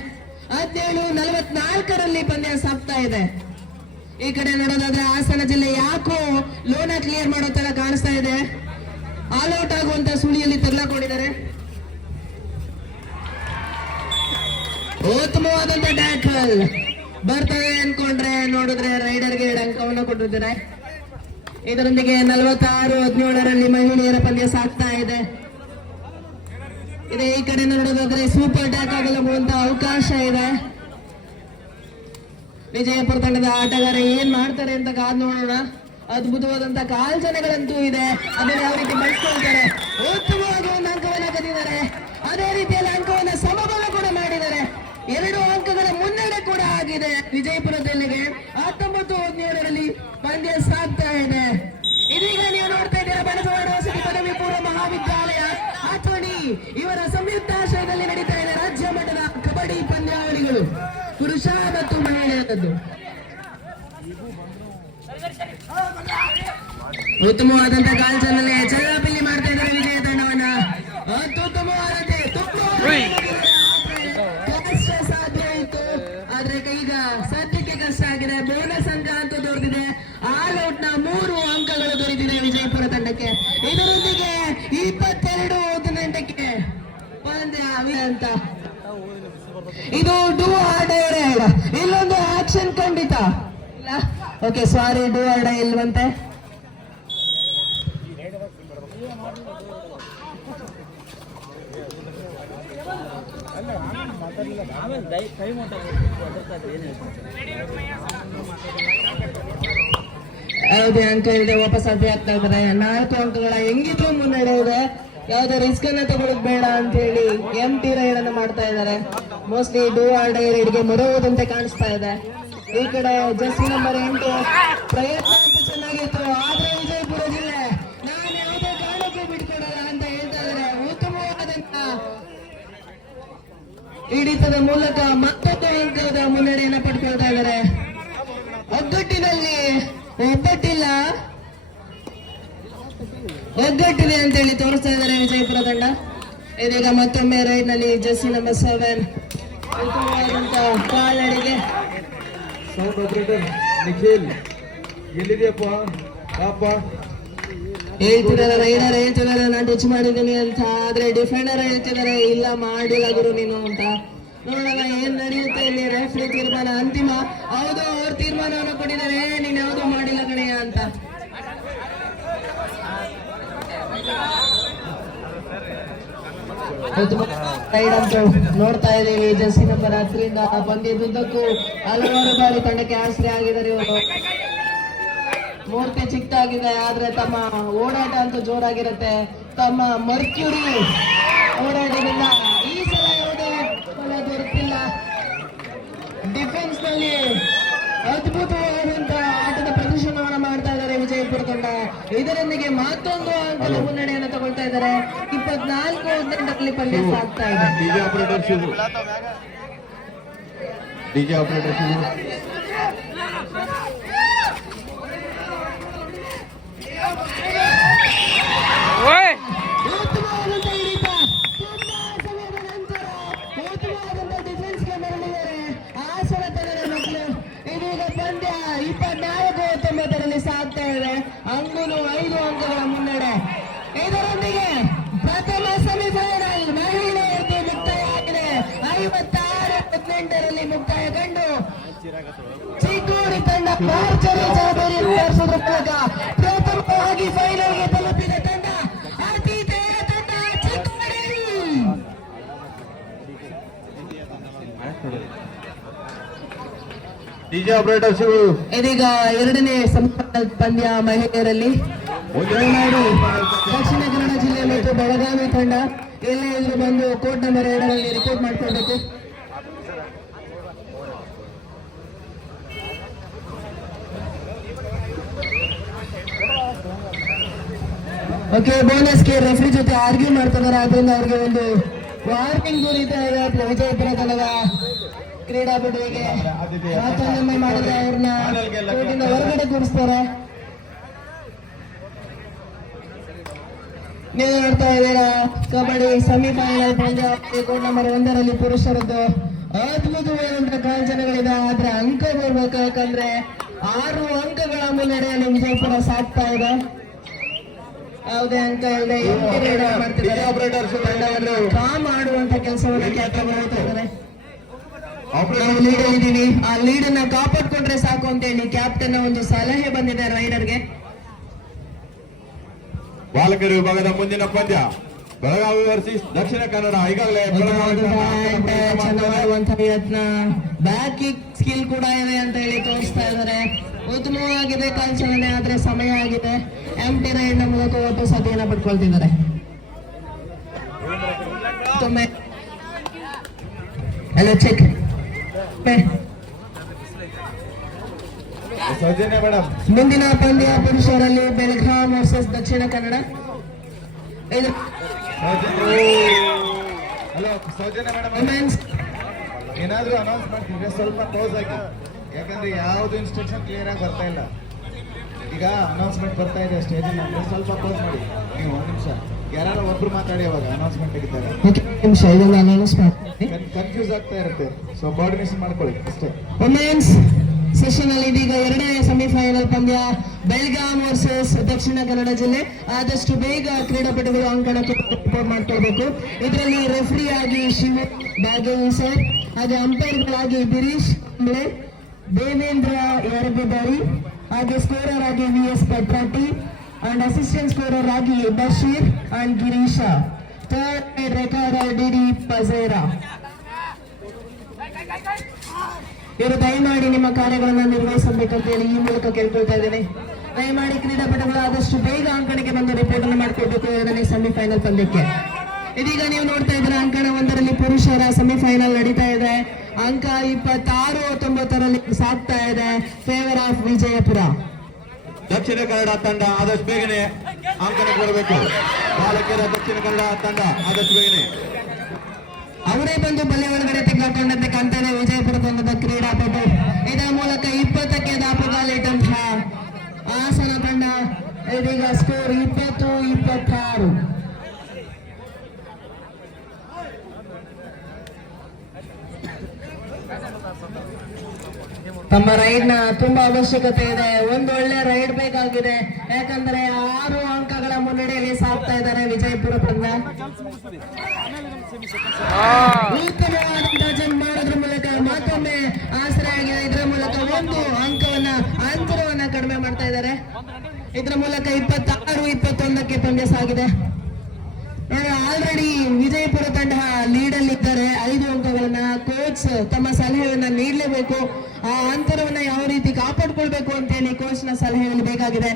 17-44ರಲ್ಲಿ ಪಂದ್ಯ ಸಾಗ್ತಾ ಇದೆ. ಈ ಕಡೆ ನೋಡೋದಾದ್ರೆ ಹಾಸನ ಜಿಲ್ಲೆ ಯಾಕೋ ಲೋನ ಕ್ಲಿಯರ್ ಮಾಡೋ ತರ ಕಾಣಿಸ್ತಾ ಇದೆ. ಆಲ್ ಔಟ್ ಆಗುವಂತ ಸುಳಿಯಲ್ಲಿ ತಗಲಾಕೊಂಡಿದ್ದಾರೆ. ಉತ್ತಮವಾದಂತ ಟ್ಯಾಕಲ್ ಬರ್ತದೆ ಅನ್ಕೊಂಡ್ರೆ ನೋಡಿದ್ರೆ ರೈಡರ್ಗೆ 2 ಅಂಕವನ್ನ ಕೊಟ್ಟಿದ್ದಾರೆ. ಇದರೊಂದಿಗೆ 46-17ರಲ್ಲಿ ಮಹಿಳೆಯರ ಪಂದ್ಯ ಸಾಗ್ತಾ ಇದೆ. ಈ ಕಡೆ ನೋಡೋದಾದ್ರೆ ಸೂಪರ್ ಟ್ಯಾಕ್ ಆಗಲುವಂತ ಅವಕಾಶ ಇದೆ. ವಿಜಯಪುರ ತಂಡದ ಆಟಗಾರ ಏನ್ ಮಾಡ್ತಾರೆ ಅಂತ ಕಾದ್ ನೋಡೋಣ. ಅದ್ಭುತವಾದಂತ ಕಾಲ್ಚನೆಗಳಂತೂ ಇದೆ, ಅದನ್ನ ಯಾವ ರೀತಿ ಬಳಸ್ಕೊಳ್ತಾರೆ. ಉತ್ತಮವಾಗಿ 1 ಅಂಕವನ್ನ ಕದಿದ್ದಾರೆ. ಅದೇ ರೀತಿಯಲ್ಲಿ ಅಂಕವನ್ನ ಸಮಬಲ ಕೂಡ ಮಾಡಿದ್ದಾರೆ. 2 ಅಂಕಗಳ ಮುನ್ನಡೆ ಕೂಡ ಆಗಿದೆ ವಿಜಯಪುರ ತಂಡಕ್ಕೆ. 19-17ರಲ್ಲಿ ಪಂದ್ಯ ಸಾಗ್ತಾ ಇದೆ. ಇದೀಗ ನೀವು ನೋಡ್ತಾ ಇದ್ದೀರಾ ಬಣಸವಾಡ ವಸತಿ ಪದವಿ ಪೂರ್ವ ಮಹಾವಿದ್ಯಾಲಯ ಅಥಣಿ ಇವರ ಸಂಯುಕ್ತಾಶ್ರಯದಲ್ಲಿ ನಡೀತಾ ಇದೆ ರಾಜ್ಯ ಮಟ್ಟದ ಕಬಡ್ಡಿ ಪಂದ್ಯಾವಳಿಗಳು, ಪುರುಷ ಮತ್ತು ಮಹಿಳೆಯರದ್ದು. ಉತ್ತಮವಾದಂತ ಕಾಲ್ಚಲನೆ ಚಲಾಪಿಲ್ಲಿ ಮಾಡ್ತಾ ಇದ್ದಾರೆ ವಿಜಯ ತಂಡವನ್ನ. ಅತ್ಯುತ್ತಮವಾದಂತೆ ಕಷ್ಟ ಸಾಧ್ಯ ಇತ್ತು, ಆದ್ರೆ ಈಗ ಸದ್ಯಕ್ಕೆ ಕಷ್ಟ ಆಗಿದೆ. ಬೋನಸ್ ಅಂಕ ಅಂತೂ ದೊರೆತಿದೆ. ಆಲ್ ಔಟ್ ನ 3 ಅಂಕಗಳು ದೊರೆತಿದೆ ವಿಜಯಪುರ ತಂಡಕ್ಕೆ. ಇದರೊಂದಿಗೆ 22-18ಕ್ಕೆ ಪಂದ್ಯ ಅಂತ. ಇದು ಡೂ ಆರ್ ಡೈ ರೈಡ್, ಇಲ್ಲೊಂದು ಆಕ್ಷನ್ ಖಂಡಿತ ಇಲ್ಲ. Okay sorry, do or die ಇಲ್ವಂತೆ. ಯಾವುದೇ ಅಂಕ ಇಲ್ಲದೆ ವಾಪಸ್ ಅದೇ ಆಗ್ತಾ ಇದ್ದಾರೆ. 4 ಅಂಕಗಳ ಹೆಂಗಿದ್ರು ಮುನ್ನಡೆ ಇದೆ. ಯಾವುದೇ ರಿಸ್ಕ್ ಅನ್ನ ತಗೊಳ್ಳೋದು ಬೇಡ ಅಂತ ಹೇಳಿ ಎಂಟಿ ರೈಡ್ ಅನ್ನು ಮಾಡ್ತಾ ಇದ್ದಾರೆ. ಮೋಸ್ಟ್ಲಿ ಡೂ ಆರ್ ಡೈ ರೈಡ್ಗೆ ಮೊರೆ ಕಾಣಿಸ್ತಾ ಇದೆ. ಈ ಕಡೆ ಜರ್ಸಿ ನಂಬರ್ 8 ಪ್ರಯತ್ನ ಅಂತೂ ಚೆನ್ನಾಗಿತ್ತು, ಆದ್ರೆ ವಿಜಯಪುರ ಜಿಲ್ಲೆ ನಾನು ಯಾವುದೇ ಕಾರಣಕ್ಕೂ ಬಿಟ್ಕೊಡಲ್ಲ ಅಂತ ಹೇಳ್ತಾ ಇದ್ದಾರೆ. ಉತ್ತಮವಾದಂತ ಹಿಡಿತದ ಮೂಲಕ ಮತ್ತೊಂದು ಅಂಕದ ಮುನ್ನಡೆಯನ್ನ ಪಡ್ಕೊಳ್ತಾ ಇದ್ದಾರೆ. ಒಗ್ಗಟ್ಟಿನಲ್ಲಿ ಒಗ್ಗಟ್ಟಿದೆ ಅಂತ ಹೇಳಿ ತೋರಿಸ್ತಾ ಇದ್ದಾರೆ ವಿಜಯಪುರ ತಂಡ. ಇದೀಗ ಮತ್ತೊಮ್ಮೆ ರೈಡ್ ನಲ್ಲಿ ಜರ್ಸಿ ನಂಬರ್ 7 ಉತ್ತಮವಾದಂತ ಕಾಲ್ನಡಿಗೆ. ಸೌಂಡ್ ಆಪರೇಟರ್ ನಿಖಿಲ್ ಎಲ್ಲಿದೆಯಪ್ಪ ಪಾಪ? ಹೇಳ್ತಿದ್ದಾರೆ ರೈಡರ್ ಹೇಳ್ತಿದ್ದಾರೆ ನಾನು ಟಚ್ ಮಾಡಿದ್ದೀನಿ ಅಂತ, ಆದ್ರೆ ಡಿಫೆಂಡರ್ ಹೇಳ್ತಿದ್ದಾರೆ ಇಲ್ಲ ಮಾಡಿಲ್ಲ ಗುರು ನೀನು ಅಂತ. ನೋಡೋಣ ಏನ್ ನಡೆಯುತ್ತೆ ಇಲ್ಲಿ. ರೆಫ್ರಿ ತೀರ್ಮಾನ ಅಂತಿಮ. ಹೌದು, ಅವ್ರ ತೀರ್ಮಾನವನ್ನು ಕೊಟ್ಟಿದ್ದಾರೆ, ನೀನ್ ಯಾವ್ದು ಮಾಡಿಲ್ಲ ಕಣೆಯ ಅಂತ. ರೈಡ್ ಅಂತ ನೋಡ್ತಾ ಇದ್ದೀವಿ. ಜರ್ಸಿ ನಂಬರ್ 10 ಪಂದ್ಯದುದ್ದಕ್ಕೂ ಹಲವಾರು ಬಾರಿ ತಂಡಕ್ಕೆ ಆಶ್ರಯ ಆಗಿದ್ದಾರೆ ಇವರು. ಮೂರ್ತಿ ಚಿಕ್ಕದಾಗಿದೆ, ಆದ್ರೆ ತಮ್ಮ ಓಡಾಟ ಅಂತೂ ಜೋರಾಗಿರುತ್ತೆ. ತಮ್ಮ ಮರ್ಕ್ಯೂರಿ ಓಡಾಟದಿಂದ ಈ ಸಲ ಯಾವುದೇ ಫಲ ದೊರೆತಿಲ್ಲ. ಡಿಫೆನ್ಸ್ ನಲ್ಲಿ ಅದ್ಭುತವಾದಂತಹ ಆಟದ ಪ್ರದರ್ಶನವನ್ನು ಮಾಡ್ತಾ ಇದ್ದಾರೆ ವಿಜಯಪುರ ತಂಡ. ಇದರೊಂದಿಗೆ ಮತ್ತೊಂದು ಅಂಕದ ಮುನ್ನಡೆಯನ್ನು ತಗೊಳ್ತಾ ಇದ್ದಾರೆ. 24-18 ಪಂದ್ಯ ಸಾಗ್ತಾ ಇದೆ. ಡಿಜೆ ಆಪರೇಟರ್ಸ್ ಉತ್ತಮವಾದಂತ ಹಿಡಿತ, ತುಂಬಾ ಸಮಯದ ನಂತರ ಉತ್ತಮವಾದಂತ ಡಿಫೆನ್ಸ್ಗೆ ಮರಳಿದ್ದಾರೆ ಹಾಸನ ತಂಡದ ಮಕ್ಕಳು. ಇದೀಗ ಪಂದ್ಯ 24-19 ಸಾಗ್ತಾ ಇದೆ. ಅಂಗೂನು 5 ಅಂಕಗಳ ಮುನ್ನಡೆ. ಇದರೊಂದಿಗೆ ಪ್ರಥಮ ಸೆಮಿಫೈನಲ್ ಮಹಿಳೆಯರಿಗೆ ಮುಕ್ತಾಯ ಆಗಿದೆ. 56-18 ಮುಕ್ತಾಯಗೊಂಡು ಚಿಕ್ಕೋಡಿ ತಂಡ ಮಾರ್ಚರಿ ಜವಾಬ್ದಾರಿ ತೋರಿಸೋದ್ರ ಮೂಲಕ ಪ್ರಥಮವಾಗಿ ಫೈನಲ್ಗೆ ತಲುಪಿದ ತಂಡ ಆತಿಥೇಯ ತಂಡ ಚಿಕ್ಕೋಡಿ. ಡಿಜೆ ಆಪರೇಟರ್ಸ್ ಇದೀಗ 2ನೇ ಸೆಮಿಫೈನಲ್ ಪಂದ್ಯ ಮಹಿಳೆಯರಲ್ಲಿ. ದಯಮಾಡಿ ದಕ್ಷಿಣ ಕನ್ನಡ ಜಿಲ್ಲೆ ಮತ್ತು ಬೆಳಗಾವಿ ತಂಡ ಎಲ್ಲೇ ಇದ್ರು ಬಂದು ಕೋರ್ಟ್ ನಂಬರ್ 2ರಲ್ಲಿ ರಿಪೋರ್ಟ್ ಮಾಡ್ಕೊಳ್ಬೇಕು. ಓಕೆ, ಬೋನಸ್ಗೆ ರೆಫ್ರಿ ಜೊತೆ ಆರ್ಗ್ಯೂ ಮಾಡ್ತಿದ್ದಾರೆ, ಆದ್ರಿಂದ ಅವ್ರಿಗೆ ಒಂದು ವಾರ್ನಿಂಗ್ ದೂರಿತಾ ಇದೆ ವಿಜಯಪುರ ತಂಡದ ಕ್ರೀಡಾಪಟುವಿಗೆ. ಮತ್ತೊಮ್ಮೆ ಮಾಡಿದ್ರೆ ಅವ್ರನ್ನ ಕೋರ್ಟಿಂದ ಹೊರಗಡೆ ಕೂರಿಸ್ತಾರೆ. ನೀವು ನೋಡ್ತಾ ಇದ್ದೀರಾ ಕಬಡ್ಡಿ ಸೆಮಿಫೈನಲ್ ಪಂದ್ಯ ಕೋರ್ಟ್ ನಂಬರ್ 1ರಲ್ಲಿ ಪುರುಷರದ್ದು ಅದ್ಭುತವಾದಂತಹ ಕಾಂಚನಗಳಿದೆ. ಆದ್ರೆ ಅಂಕ ಬರ್ಬೇಕು, ಯಾಕಂದ್ರೆ 6 ಅಂಕಗಳ ಮುನ್ನಡೆಯಲ್ಲಿ ವಿಜಯಪುರ ಸಾಕ್ತಾ ಇದೆ. ಯಾವುದೇ ಅಂಕ ಇಲ್ಲದೆ ತಂಡವನ್ನು ಕಾಮ್ ಮಾಡುವಂತ ಕೆಲಸವನ್ನು ಕ್ಯಾಪ್ಟನ್ ಮಾಡ್ತಾ ಇದ್ದಾರೆ. ನಾವು ಲೀಡ್ ಇದ್ದೀವಿ, ಆ ಲೀಡ್ ಅನ್ನ ಕಾಪಾಡ್ಕೊಂಡ್ರೆ ಸಾಕು ಅಂತ ಹೇಳಿ ಕ್ಯಾಪ್ಟನ್ ಒಂದು ಸಲಹೆ ಬಂದಿದೆ ರೈಡರ್ಗೆ. ಬಾಲಕರ ವಿಭಾಗದ ಮುಂದಿನ ಪಂದ್ಯ ಬೆಳಗಾವಿ ವರ್ಸಸ್ ದಕ್ಷಿಣ ಕನ್ನಡ. ಈಗಾಗಲೇ ಚೆನ್ನಾಗಿರುವಂತಹ ಯತ್ನ, ಬ್ಯಾಕ್ ಕಿಕ್ ಸ್ಕಿಲ್ ಕೂಡ ಇದೆ ಅಂತ ಹೇಳಿ ತೋರಿಸ್ತಾ ಇದ್ದಾರೆ. ಉತ್ತಮವಾಗಿದೆ ಕಾಲ್ಚಲನೆ, ಆದ್ರೆ ಸಮಯ ಆಗಿದೆ. ಎಂಟಿ ರೈಡ್ ನ ಮೂಲಕ ವಾಪಸ್ ಅದೇನ ಪಡ್ಕೊಳ್ತಿದ್ದಾರೆ. Check Soujanya madam. ಮುಂದಿನ ಪಂದ್ಯ ಪುರುಷರಲ್ಲಿ Belgaum versus Dakshina Kannada. Hello Soujanya madam, women's ಏನಾದ್ರೂ ಅನೌನ್ಸ್ ಮಾಡ್ತಿದ್ರೆ ಸ್ವಲ್ಪ ಕ್ಲೋಸ್ ಆಗಿ, ಯಾಕಂದ್ರೆ ಯಾವ್ದು ಇನ್ಸ್ಟ್ರಕ್ಷನ್ ಕ್ಲಿಯರ್ ಆಗಿ ಬರ್ತಾ ಇಲ್ಲ. ಈಗ ಅನೌನ್ಸ್ಮೆಂಟ್ ಬರ್ತಾ ಇದೆ ಸ್ಟೇಜ್ ಅಂದ್ರೆ ಸ್ವಲ್ಪ ಕ್ಲೋಸ್ ಮಾಡಿ. ನೀವು 1 ನಿಮಿಷ ಯಾರು ಒಬ್ರು ಮಾತಾಡಿ ಅವಾಗ ಅನೌನ್ಸ್ಮೆಂಟ್ ತೆಗಿತಾರೆ. ನಿಮಿಷ ಇದನ್ನ ಅನೌನ್ಸ್ ಮಾಡ್ತೀನಿ. ಕನ್ಫ್ಯೂಸ್ ಆಗ್ತಾ ಇರುತ್ತೆ, ಸೊ ಕೋಆರ್ಡಿನೇಷನ್ ಮಾಡ್ಕೊಳ್ಳಿ ಅಷ್ಟೇ. ವುಮೆನ್ಸ್ ಸೆಷನ್ ಅಲ್ಲಿ ಇದೀಗ 2ನೇ ಸೆಮಿಫೈನಲ್ ಪಂದ್ಯ ಬೆಳಗಾಂ ವರ್ಸಸ್ ದಕ್ಷಿಣ ಕನ್ನಡ ಜಿಲ್ಲೆ. ಆದಷ್ಟು ಬೇಗ ಕ್ರೀಡಾಪಟುಗಳು ಅಂಕಣಕ್ಕೆ ರಿಪೋರ್ಟ್ ಮಾಡ್ಕೊಳ್ಬೇಕು. ಇದರಲ್ಲಿ ರೆಫ್ರಿ ಆಗಿ ಶಿವ ಬಾಗೇವಿ ಸರ್, ಹಾಗೆ ಅಂಪೈರ್ಗಳಾಗಿ ಬಿರೀಶ್ ಕುಂಬ್ಳೆ, ದೇವೇಂದ್ರ ಯರಗದಾರಿ, ಹಾಗೆ ಸ್ಕೋರರ್ ಆಗಿ VS ಪಟ್ರಾಟಿ ಅಂಡ್ ಅಸಿಸ್ಟೆಂಟ್ ಸ್ಕೋರರ್ ಆಗಿ Basheer and Girisha. Third recorder DD ಪಜೇರಾ. ಇವರು ದಯಮಾಡಿ ನಿಮ್ಮ ಕಾರ್ಯಗಳನ್ನು ನಿರ್ವಹಿಸಬೇಕಂತ ಹೇಳಿ ಈ ಮೂಲಕ ಕೇಳ್ಕೊಳ್ತಾ ಇದ್ದೇನೆ. ದಯಮಾಡಿ ಕ್ರೀಡಾಪಟುಗಳು ಆದಷ್ಟು ಬೇಗ ಅಂಕಣಕ್ಕೆ ಬಂದು ರಿಪೋರ್ಟ್ ಅನ್ನು ಮಾಡಿಕೊಡ್ಬೇಕು 2ನೇ ಸೆಮಿಫೈನಲ್ ಪಂದ್ಯಕ್ಕೆ. ಇದೀಗ ನೀವು ನೋಡ್ತಾ ಇದ್ದೀರಾ ಅಂಕಣ 1ರಲ್ಲಿ ಪುರುಷರ ಸೆಮಿಫೈನಲ್ ನಡೀತಾ ಇದೆ. ಅಂಕ 26-19ರಲ್ಲಿ ಸಾಗ್ತಾ ಇದೆ ಫೇವರ್ ಆಫ್ ವಿಜಯಪುರ. ದಕ್ಷಿಣ ಕನ್ನಡ ತಂಡ ಆದಷ್ಟು ಬೇಗನೆ ಅಂಕಣಕ್ಕೆ ಬರಬೇಕು. ಬಾಲಕಿಯರ ದಕ್ಷಿಣ ಕನ್ನಡ ತಂಡ ಆದಷ್ಟು ಬೇಗನೆ ಅವರೇ ಬಂದು ಬಲೆ ಒಳಗಡೆ ತೆಗೆದುಕೊಂಡಂತೆ ಕಾಣ್ತಾನೆ ವಿಜಯಪುರ ತಂಡದ ಕ್ರೀಡಾಪಟು. ಇದರ ಮೂಲಕ 20ಕ್ಕೆ ದಾಪುಗಾಲಿಟ್ಟಂತಹ ಹಾಸನ ತಂಡ ಇದೀಗ ಸ್ಕೋರ್ 20-26. ತಮ್ಮ ರೈಡ್ ನ ತುಂಬಾ ಅವಶ್ಯಕತೆ ಇದೆ. ಒಂದು ಒಳ್ಳೆ ರೈಡ್ ಬೇಕಾಗಿದೆ. ಯಾಕಂದ್ರೆ 6 ಅಂಕಗಳ ಮುನ್ನಡೆಯಲ್ಲಿ ಸಾಗ್ತಾ ಇದ್ದಾರೆ ವಿಜಯಪುರ ತಂಡ. ಉತ್ತಮವಾದಂತಹ ಜಂಪ್ ಮಾಡೋದ್ರ ಮೂಲಕ ಮತ್ತೊಮ್ಮೆ ಆಸರೆ ಆಗಿದೆ. ಇದರ ಮೂಲಕ 1 ಅಂಕವನ್ನ ಅಂತರವನ್ನ ಕಡಿಮೆ ಮಾಡ್ತಾ ಇದ್ದಾರೆ. ಇದರ ಮೂಲಕ 26-21ಕ್ಕೆ ಪಂದ್ಯ ಸಾಗಿದೆ. ಆಲ್ರೆಡಿ ವಿಜಯಪುರ ತಂಡ ಲೀಡ್ ಅಲ್ಲಿ ಇದ್ದಾರೆ 5 ಅಂಕಗಳನ್ನ. ಕೋಚ್ ತಮ್ಮ ಸಲಹೆಯನ್ನ ನೀಡಲೇಬೇಕು. ಆ ಅಂತರವನ್ನ ಯಾವ ರೀತಿ ಕಾಪಾಡಿಕೊಳ್ಬೇಕು ಅಂತ ಹೇಳಿ ಕೋಚ್ ನ ಸಲಹೆಯಲ್ಲಿ ಬೇಕಾಗಿದೆ.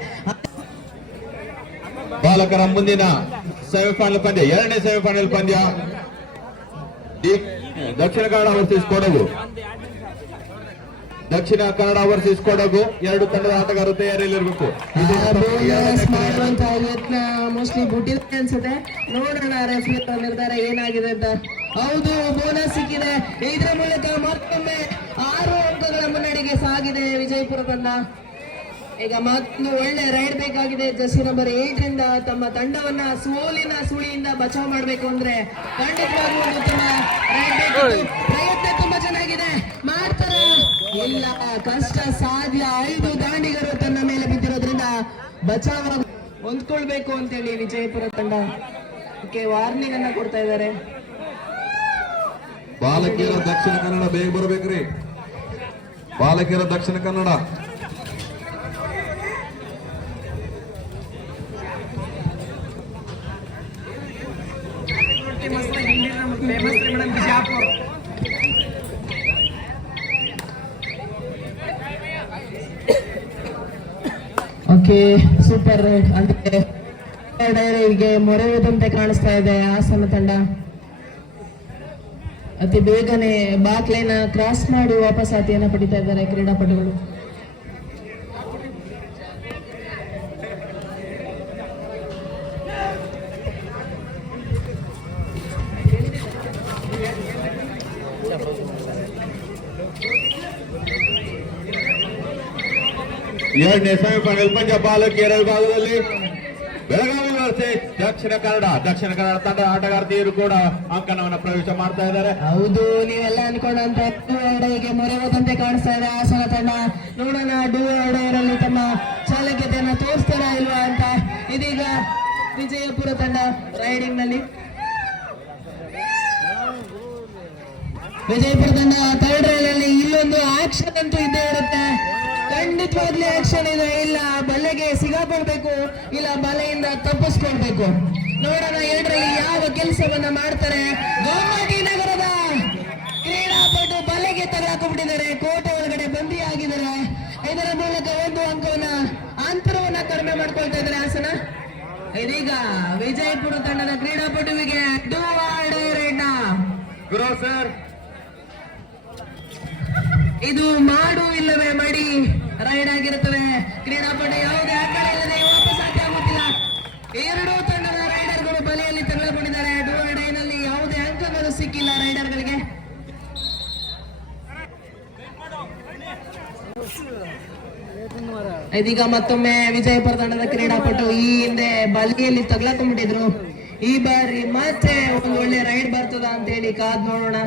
ಬಾಲಕರ ಮುಂದಿನ ಸೆಮಿಫೈನಲ್ ಪಂದ್ಯ 2ನೇ ಸೆಮಿಫೈನಲ್ ಪಂದ್ಯ ದಕ್ಷಿಣ ಕನ್ನಡ ವರ್ಸಸ್ ಕೊಡಗು. ದಕ್ಷಿಣ ಕನ್ನಡ ವರ್ಸಸ್ ಕೊಡಗು. 2 ತಂಡದ ಆಟಗಾರರು ತಯಾರಿಯಲ್ಲಿರಬೇಕು. ಮಾಡುವಂತ ಯತ್ನ ಮೋಸ್ಟ್ಲಿ ಬಿಟ್ಟಿದೆ ಅನ್ಸುತ್ತೆ. ನೋಡೋಣ ರೆಫ್ರಿ ನಿರ್ಧಾರ ಏನಾಗಿದೆ ಅಂತ. ಹೌದು, ಬೋನಸ್ ಸಿಕ್ಕಿದೆ. ಇದರ ಮೂಲಕ ಮತ್ತೊಮ್ಮೆ 6 ಅಂಕಗಳ ಮುನ್ನಡೆಗೆ ಸಾಗಿದೆ ವಿಜಯಪುರ ತಂಡ. ಈಗ ಮತ್ತೊಂದು ಒಳ್ಳೆ ರೈಡ್ ಬೇಕಾಗಿದೆ. ಜರ್ಸಿ ನಂಬರ್ 8ರಿಂದ ತಮ್ಮ ತಂಡವನ್ನ ಸೋಲಿನ ಸುಳಿಯಿಂದ ಬಚಾವ್ ಮಾಡಬೇಕು ಅಂದ್ರೆ ಖಂಡಿತವಾಗ್ಲೂ ಒಂದು ಉತ್ತಮ ರೈಡ್ ಬೇಕು. ಪ್ರಯತ್ನ ತುಂಬಾ ಚೆನ್ನಾಗಿದೆ. ಮಾಡ್ತಾರ ಇಲ್ಲ, ಕಷ್ಟ ಸಾಧ್ಯ. 5 ದಾಂಡಿಗರು ತನ್ನ ಮೇಲೆ ಬಿದ್ದಿರೋದ್ರಿಂದ ಬಚಾವ್ ಹೊಂದ್ಕೊಳ್ಬೇಕು ಅಂತೇಳಿ ವಿಜಯಪುರ ತಂಡ ವಾರ್ನಿಂಗ್ ಅನ್ನ ಕೊಡ್ತಾ ಇದ್ದಾರೆ. ಬಾಲಕಿಯರ ದಕ್ಷಿಣ ಕನ್ನಡ ಬೇಗ ಬರ್ಬೇಕ್ರಿ. ಬಾಲಕಿಯರ ದಕ್ಷಿಣ ಕನ್ನಡ ಓಕೆ, ಸೂಪರ್. ಅಂದ್ರೆ ಡೈರಿಗೆ ಮೊರೆ ಹೋದಂತೆ ಕಾಣಿಸ್ತಾ ಇದೆ ಹಾಸನ ತಂಡ. ಅತಿ ಬೇಗನೆ ಬಾಕ್ಲೈನ ಕ್ರಾಸ್ ಮಾಡಿ ವಾಪಸಾತಿಯನ್ನ ಪಡಿತಾ ಇದ್ದಾರೆ ಕ್ರೀಡಾಪಟುಗಳು. ಎರಡನೇ ಸೆಮಿಫೈನಲ್ ಪಂದ್ಯ ಬಾಲಕಿಯರ ವಿಭಾಗದಲ್ಲಿ ಬೆಳಗಾವಿ ವರ್ಸಸ್ ದಕ್ಷಿಣ ಕನ್ನಡ ತಂಡ ಆಟಗಾರ್ತಿಯರು ಕೂಡ ಅಂಕಣವನ್ನು ಪ್ರವೇಶ ಮಾಡ್ತಾ ಇದ್ದಾರೆ. ಹೌದು, ನೀವೆಲ್ಲ ಅನ್ಕೊಂಡಂತೆ ಡೂಗೆ ಮೊರೆ ಹೋದಂತೆ ಕಾಣಿಸ್ತಾ ಇದೆ ಹಾಸನ ತಂಡ. ನೋಡೋಣ ಡೂರಲ್ಲಿ ತಮ್ಮ ಚಾಲಕತೆಯನ್ನ ತೋರಿಸ್ತಾರಾ ಇಲ್ವಾ ಅಂತ. ಇದೀಗ ವಿಜಯಪುರ ತಂಡ ರೈಡಿಂಗ್ ನಲ್ಲಿ. ವಿಜಯಪುರ ತಂಡ ಥರ್ಡ್ ರೈಲಲ್ಲಿ ಇಲ್ಲೊಂದು ಆಕ್ಷನ್ ಅಂತೂ ಇದ್ದೇ ಇರುತ್ತೆ. ಖಂಡಿತವಾಗ್ಲೂ ಆಕ್ಷನ್ ಇದೆ. ಇಲ್ಲ ಬಲೆಗೆ ಸಿಗಾಕೊಳ್ಬೇಕು, ಇಲ್ಲ ಬಲೆಯಿಂದ ತಪ್ಪಿಸ್ಕೊಳ್ಬೇಕು. ನೋಡೋಣ 2ರಲ್ಲಿ ಯಾವ ಕೆಲಸವನ್ನ ಮಾಡ್ತಾರೆ. ಗೋಮಾಟಿ ನಗರದ ಕ್ರೀಡಾಪಟು ಬಲೆಗೆ ತಗಲಾಕೊಂಡ್ಬಿಟ್ಟಿದ್ದಾರೆ. ಕೋಟೆ ಒಳಗಡೆ ಬಂದಿ ಆಗಿದ್ದಾರೆ. ಇದರ ಮೂಲಕ 1 ಅಂಕವನ್ನ ಅಂತರವನ್ನ ಕಡಿಮೆ ಮಾಡ್ಕೊಳ್ತಾ ಇದ್ದಾರೆ ಹಾಸನ. ಇದೀಗ ವಿಜಯಪುರ ತಂಡದ ಕ್ರೀಡಾಪಟುವಿಗೆ ಡೂ ಆರ್ ಡೈ ರೈಡ್ ನ ಗುರು ಸರ್, ಇದು ಮಾಡು ಇಲ್ಲವೇ ಮಡಿ ರೈಡ್ ಆಗಿರುತ್ತದೆ. ಕ್ರೀಡಾಪಟು ಯಾವುದೇ ಅಡ್ಡ ಇಲ್ಲದೆ ವಾಪಸ್ ಆಗುತ್ತಿಲ್ಲ. 2 ತಂಡದ ರೈಡರ್ಗಳು ಬಲೆಯಲ್ಲಿ ತೆಗೆದುಕೊಂಡಿದ್ದಾರೆ. ಡೂ ಆರ್ ಡೈ ನಲ್ಲಿ ಯಾವುದೇ ಅಂಕಗಳು ಸಿಕ್ಕಿಲ್ಲ ರೈಡರ್ಗಳಿಗೆ. ಇದೀಗ ಮತ್ತೊಮ್ಮೆ ವಿಜಯಪುರ ತಂಡದ ಕ್ರೀಡಾಪಟು ಈ ಹಿಂದೆ ಬಲೆಯಲ್ಲಿ ತಗ್ಲಾಕೊಂಡ್ಬಿಟ್ಟಿದ್ರು. ಈ ಬಾರಿ ಮತ್ತೆ ಒಂದು ಒಳ್ಳೆ ರೈಡ್ ಬರ್ತದ ಅಂತ ಹೇಳಿ ಕಾದ್ ನೋಡೋಣ.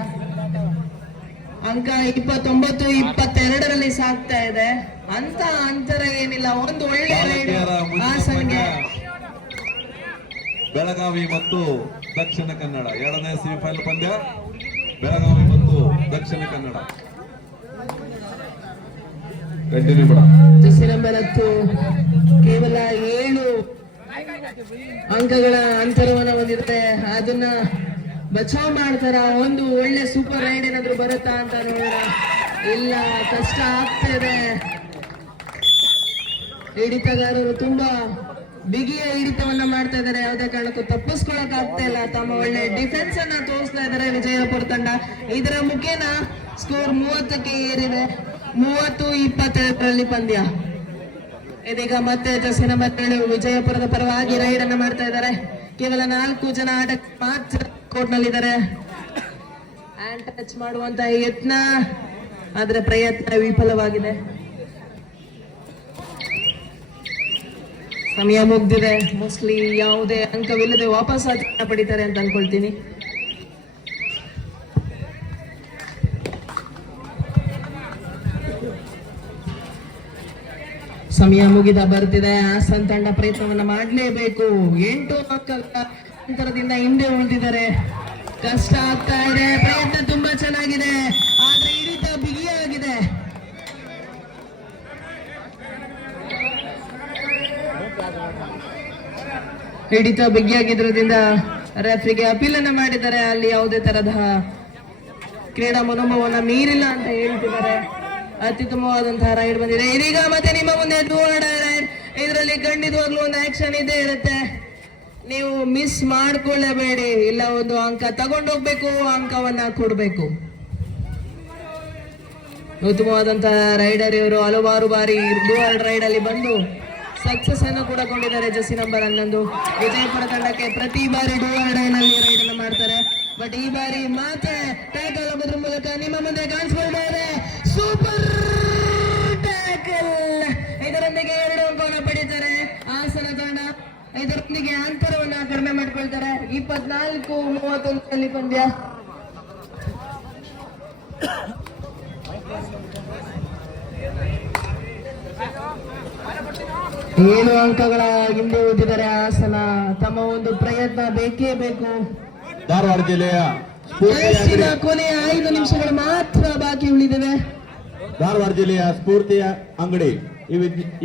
ಅಂಕ 29-22ರಲ್ಲಿ ಸಾಗ್ತಾ ಇದೆ. ಅಂತ ಅಂತರ ಏನಿಲ್ಲ. ಒಂದು ಒಳ್ಳೆ ರೈಡ್ ಹಾಸನ್ಗೆ. ಬೆಳಗಾವಿ ಮತ್ತು ದಕ್ಷಿಣ ಕನ್ನಡ 2ನೇ ಸೆಮಿಫೈನಲ್ ಪಂದ್ಯ ಬೆಳಗಾವಿ ಮತ್ತು ದಕ್ಷಿಣ ಕನ್ನಡ. ಜೆರ್ಸಿ ನಂಬರ್ 10 ಕೇವಲ 7 ಅಂಕಗಳ ಅಂತರವನ್ನ ಹೊಂದಿರುತ್ತೆ. ಅದನ್ನ ಬಚಾವ್ ಮಾಡ್ತಾರ. ಒಂದು ಒಳ್ಳೆ ಸೂಪರ್ ರೈಡ್ ಏನಾದ್ರು ಬರುತ್ತಾ ಅಂತ ನೋಡೋಣ. ಇಲ್ಲ, ಕಷ್ಟ ಆಗ್ತದೆ. ಹಿಡಿತಗಾರರು ತುಂಬಾ ಬಿಗಿಯ ಹಿಡಿತವನ್ನ ಮಾಡ್ತಾ ಇದ್ದಾರೆ. ಯಾವುದೇ ಕಾರಣಕ್ಕೂ ತಪ್ಪಿಸ್ಕೊಳಕ್ ಆಗ್ತಾ ಇಲ್ಲ. ತಮ್ಮ ಒಳ್ಳೆ ಡಿಫೆನ್ಸ್ ಅನ್ನ ತೋರಿಸ್ತಾ ಇದ್ದಾರೆ ವಿಜಯಪುರ ತಂಡ. ಇದರ ಮುಖೇನ ಸ್ಕೋರ್ 30ಕ್ಕೆ ಏರಿದೆ. 30-27 ಪಂದ್ಯ. ಇದೀಗ ಮತ್ತೆ ಜರ್ಸಿ ನಂಬರ್ 7 ವಿಜಯಪುರದ ಪರವಾಗಿ ರೈಡ್ ಅನ್ನ ಮಾಡ್ತಾ ಇದ್ದಾರೆ. ಕೇವಲ 4 ಜನ ಆಟ ಮಾತ್ರ ಕೋರ್ಟ್ ನಲ್ಲಿದ್ದಾರೆ. ಹ್ಯಾಂಡ್ ಟಚ್ ಮಾಡುವಂತ ಯತ್ನ, ಆದ್ರೆ ಪ್ರಯತ್ನ ವಿಫಲವಾಗಿದೆ. ಸಮಯ ಮುಗ್ದಿದೆ. ಮೋಸ್ಟ್ಲಿ ಯಾವುದೇ ಅಂಕವಿಲ್ಲದೆ ವಾಪಸ್ ಆಟ ಪಡಿತಾರೆ ಅಂತ ಅನ್ಕೊಳ್ತೀನಿ. ಸಮಯ ಮುಗಿದ ಬರ್ತಿದೆ. ಹಾಸನ್ ತಂಡ ಪ್ರಯತ್ನವನ್ನ ಮಾಡಲೇಬೇಕು. 8 ಅಂಕಗಳ ಅಂತರದಿಂದ ಹಿಂದೆ ಉಳಿದಿದ್ದಾರೆ. ಕಷ್ಟ ಆಗ್ತಾ ಇದೆ. ಪ್ರಯತ್ನ ತುಂಬಾ ಚೆನ್ನಾಗಿದೆ, ಆದ್ರೆ ಹಿಡಿತ ಬಿಗಿಯಾಗಿದೆ. ಹಿಡಿತ ಬಿಗಿಯಾಗಿದ್ರಿಂದ ರೆಫ್ರಿಗೆ ಅಪೀಲ್ ಅನ್ನ ಮಾಡಿದ್ದಾರೆ. ಅಲ್ಲಿ ಯಾವುದೇ ತರಹ ಕ್ರೀಡಾ ಮನೋಭಾವನ ಮೀರಿಲ್ಲ ಅಂತ ಹೇಳ್ತಿದ್ದಾರೆ. ಅತ್ಯುತ್ತಮವಾದಂತಹ ರೈಡ್ ಬಂದಿದೆ. ಇದೀಗ ಮತ್ತೆ ನಿಮ್ಮ ಮುಂದೆ ರೈಡ್. ಇದರಲ್ಲಿ ಖಂಡಿತವಾಗ್ಲೂ ಒಂದು ಆಕ್ಷನ್ ಇದ್ದೇ ಇರುತ್ತೆ. ನೀವು ಮಿಸ್ ಮಾಡ್ಕೊಳ್ಳಬೇಡಿ. ಇಲ್ಲ, ಒಂದು ಅಂಕ ತಗೊಂಡೋಗ್ಬೇಕು, ಅಂಕವನ್ನ ಕೊಡ್ಬೇಕು. ಉತ್ತಮವಾದಂತಹ ರೈಡರ್ ಇವರು. ಹಲವಾರು ಬಾರಿ ಡೂವರ್ಡ್ ರೈಡ್ ಅಲ್ಲಿ ಬಂದು ಸಕ್ಸಸ್ ಅನ್ನು ಕೂಡ ಕೊಂಡಿದ್ದಾರೆ. ಜರ್ಸಿ ನಂಬರ್ 11 ವಿಜಯಪುರ ತಂಡಕ್ಕೆ ಪ್ರತಿ ಬಾರಿ ಡೂವರ್ಡ್ ನಲ್ಲಿ ರೈಡ್ ಅನ್ನು ಮಾಡ್ತಾರೆ. ಬಟ್ ಈ ಬಾರಿ ಮಾತ್ರ ಟ್ಯಾಕಲ್ ಆಗೋದ್ರ ಮೂಲಕ ನಿಮ್ಮ ಮುಂದೆ ಕಾಣಿಸ್ಕೊಳ್ತಾ ಇದೆ. Super tackle. ಇದರೊಂದಿಗೆ 2 ಅಂಕವನ್ನು ಪಡೀತಾರೆ ಹಾಸನ ತಂಡ. ಇದರೊಂದಿಗೆ ಅಂತರವನ್ನ ಕಡಿಮೆ ಮಾಡ್ಕೊಳ್ತಾರೆ. 24-31 ಪಂದ್ಯ. 7 ಅಂಕಗಳ ಹಿಂದೆ ಉಳಿದಿದ್ದಾರೆ ಹಾಸನ. ತಮ್ಮ ಒಂದು ಪ್ರಯತ್ನ ಬೇಕೇ ಬೇಕು. ಧಾರವಾಡ ಜಿಲ್ಲೆಯ ಮ್ಯಾಚಿನ ಕೊನೆಯ 5 ನಿಮಿಷಗಳು ಮಾತ್ರ ಬಾಕಿ ಉಳಿದಿವೆ. ಧಾರವಾಡ ಜಿಲ್ಲೆಯ ಸ್ಫೂರ್ತಿಯ ಅಂಗಡಿ.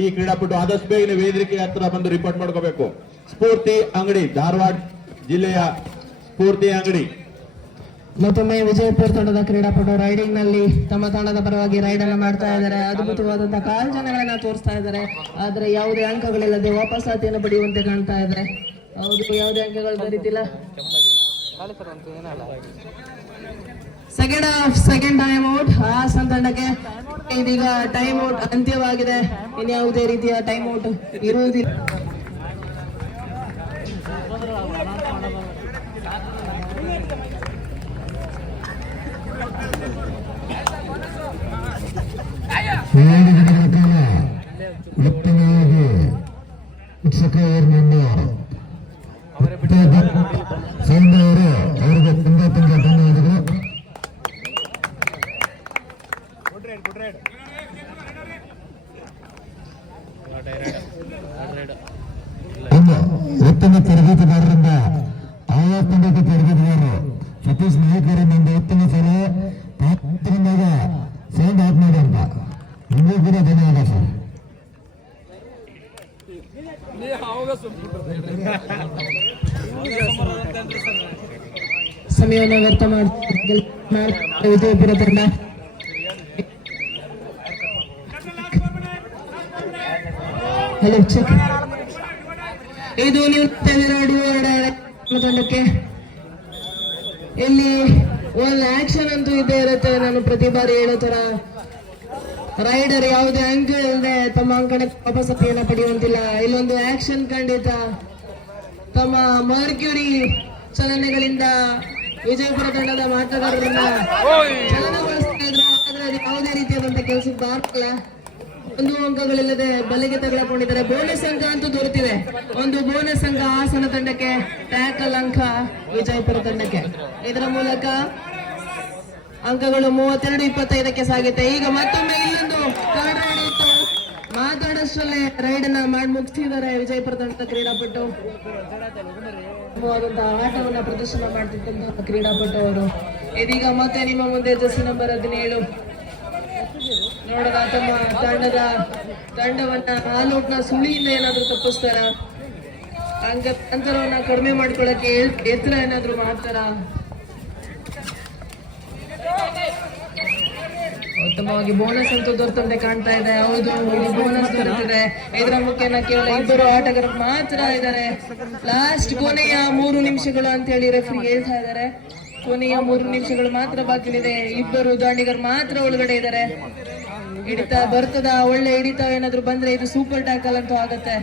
ಈ ಕ್ರೀಡಾಪಟು ಆದಷ್ಟು ಬೇಗನೆ ವೇದಿಕೆ ಹತ್ರ ಬಂದು ರಿಪೋರ್ಟ್ ಮಾಡ್ಕೋಬೇಕು. ಸ್ಫೂರ್ತಿ ಅಂಗಡಿ, ಧಾರವಾಡ ಜಿಲ್ಲೆಯ ಸ್ಫೂರ್ತಿ ಅಂಗಡಿ. ಮತ್ತೊಮ್ಮೆ ವಿಜಯಪುರ ತಂಡದ ಕ್ರೀಡಾಪಟು ರೈಡಿಂಗ್ ನಲ್ಲಿ ತಮ್ಮ ತಂಡದ ಪರವಾಗಿ ರೈಡ್ ಅನ್ನು ಮಾಡ್ತಾ ಇದ್ದಾರೆ. ಅದ್ಭುತವಾದಂತಹ ಕಾಲ್ಜನಗಳನ್ನ ತೋರಿಸ್ತಾ ಇದ್ದಾರೆ. ಆದ್ರೆ ಯಾವುದೇ ಅಂಕಗಳಿಲ್ಲದೆ ವಾಪಸಾತಿಯನ್ನು ಪಡೆಯುವಂತೆ ಕಾಣ್ತಾ ಇದ್ದಾರೆ. ಹೌದು, ಯಾವುದೇ ಅಂಕಗಳು ಬರೀತಿಲ್ಲ. ಸೆಕೆಂಡ್ ಟೈಮ್ ಔಟ್ ಹಾಸನ್ ತಂಡಕ್ಕೆ. ಇದೀಗ ಟೈಮ್ ಔಟ್ ಅಂತ್ಯವಾಗಿದೆ. ಇನ್ಯಾವುದೇ ರೀತಿಯ ಟೈಮ್ ಔಟ್ ಇರುವುದಿಲ್ಲ. ಉತ್ತಮವಾಗಿ ಶಿಕ್ಷಕರನ್ನು ಸೌಂದರ್ಯರು ಅವರಿಗೆ ತುಂಬಾ ಧನ್ಯವಾದಗಳು. ಉತ್ತಮ ತರಬೇತುದಾರರಿಂದ ಆವರ್ತನದ ತರಬೇತುದಾರರು ಸತೀಶ್ ನಾಯಕರಿಂದ ಉತ್ತಮ ಸಲಹೆ ಪಾತ್ರದಾಗ ಸೌಂಡ್ ಆಫ್ ಮಾಡಿ ಅಂತ ನಿಮಗೂ ಕೂಡ ಧನ್ಯವಾದ ಸರ್. ಸಮಯವನ್ನು ವ್ಯರ್ಥ ಮಾಡ್ತಾರೆ ವಿಜಯಪುರ ತಂಡ. Hello check. ಇದು ನೀವು ತಂಡಕ್ಕೆ ಇಲ್ಲಿ ಒಂದು ಆಕ್ಷನ್ ಅಂತೂ ಇದ್ದೇ ಇರುತ್ತೆ. ನಾನು ಪ್ರತಿ ಬಾರಿ ಹೇಳೋ ತರ ರೈಡರ್ ಯಾವುದೇ ಅಂಕ ಇಲ್ಲದೆ ತಮ್ಮ ಅಂಕಣಕ್ಕೆ ವಾಪಸತಿಯನ್ನ ಪಡೆಯುವಂತಿಲ್ಲ. ಇಲ್ಲೊಂದು ಆಕ್ಷನ್ ಖಂಡಿತ. ತಮ್ಮ ಮರ್ಕ್ಯೂರಿ ಚಲನೆಗಳಿಂದ ವಿಜಯಪುರ ತಂಡದ ಆಟಗಾರರನ್ನ ಚಲನಗೊಳಿಸ್ತಾ ಇದ್ರು. ಆದ್ರೆ ಅದು ಯಾವುದೇ ರೀತಿಯಾದಂತ ಕೆಲಸಕ್ಕೆ ಆಗ್ತಿಲ್ಲ. 1 ಅಂಕಗಳಿಲ್ಲದೆ ಬಲೆಗೆ ತಗಲಕೊಂಡಿದ್ದಾರೆ. ಬೋನಸ್ ಅಂಕ ಅಂತೂ ದೊರೆತಿದೆ. ಒಂದು ಬೋನಸ್ ಅಂಕ ಹಾಸನ ತಂಡಕ್ಕೆ, ಟ್ಯಾಕಲ್ ಅಂಕ ವಿಜಯಪುರ ತಂಡಕ್ಕೆ. ಇದರ ಮೂಲಕ ಅಂಕಗಳು 32-25ಕ್ಕೆ ಸಾಗುತ್ತೆ. ಈಗ ಮತ್ತೊಮ್ಮೆ ಇಲ್ಲೊಂದು ಕಾರ್ಡ್ ರೈಡ್ ಇತ್ತು. ಮಾತಾಡೋಷ್ಟರಲ್ಲೇ ರೈಡ್ ಅನ್ನ ಮಾಡಿ ಮುಗಿಸಿದ್ದಾರೆ ವಿಜಯಪುರ ತಂಡದ ಕ್ರೀಡಾಪಟು. ಆಟವನ್ನ ಪ್ರದರ್ಶನ ಮಾಡ್ತಿದ್ದಂತಹ ಕ್ರೀಡಾಪಟು ಅವರು. ಇದೀಗ ಮತ್ತೆ ನಿಮ್ಮ ಮುಂದೆ ಜರ್ಸಿ ನಂಬರ್ 17 ನೋಡದ ತಮ್ಮ ತಂಡವನ್ನ ಆಲ್ಔಟ್ನ ಸುಳಿಯಿಂದ ಏನಾದ್ರೂ ತಪ್ಪಿಸ್ತಾರ, ಅಂತರವನ್ನ ಕಡಿಮೆ ಮಾಡ್ಕೊಳ್ಳಕ್ಕೆ ಎತ್ತರ ಏನಾದ್ರೂ ಮಾಡ್ತಾರ. ಉತ್ತಮವಾಗಿ ಬೋನಸ್ ಅಂತೂ ದೊರೆತಂತೆ ಕಾಣ್ತಾ ಇದೆ. ಹೌದು, ಇಲ್ಲಿ ಬೋನಸ್ ದೊರೆತಿದೆ. ಇದರ ಮುಖ್ಯನ ಕೇವಲ ಇಬ್ಬರು ಆಟಗಾರರು ಮಾತ್ರ ಇದ್ದಾರೆ. ಲಾಸ್ಟ್ ಕೊನೆಯ 3 ನಿಮಿಷಗಳು ಅಂತ ಹೇಳಿ ರೆಫ್ರಿ ಹೇಳ್ತಾ ಇದ್ದಾರೆ. ಕೊನೆಯ 3 ನಿಮಿಷಗಳು ಮಾತ್ರ ಬಾಕಿ ಇದೆ. ಇಬ್ಬರು ದಾಂಡಿಗರು ಮಾತ್ರ ಒಳಗಡೆ ಇದ್ದಾರೆ. ಹಿಡಿತ ಬರ್ತದ, ಒಳ್ಳೆ ಹಿಡಿತ ಏನಾದ್ರು ಬಂದ್ರೆ ಇದು ಸೂಪರ್ ಟ್ಯಾಕಲ್ ಅಂತೂ ಆಗತ್ತೆ.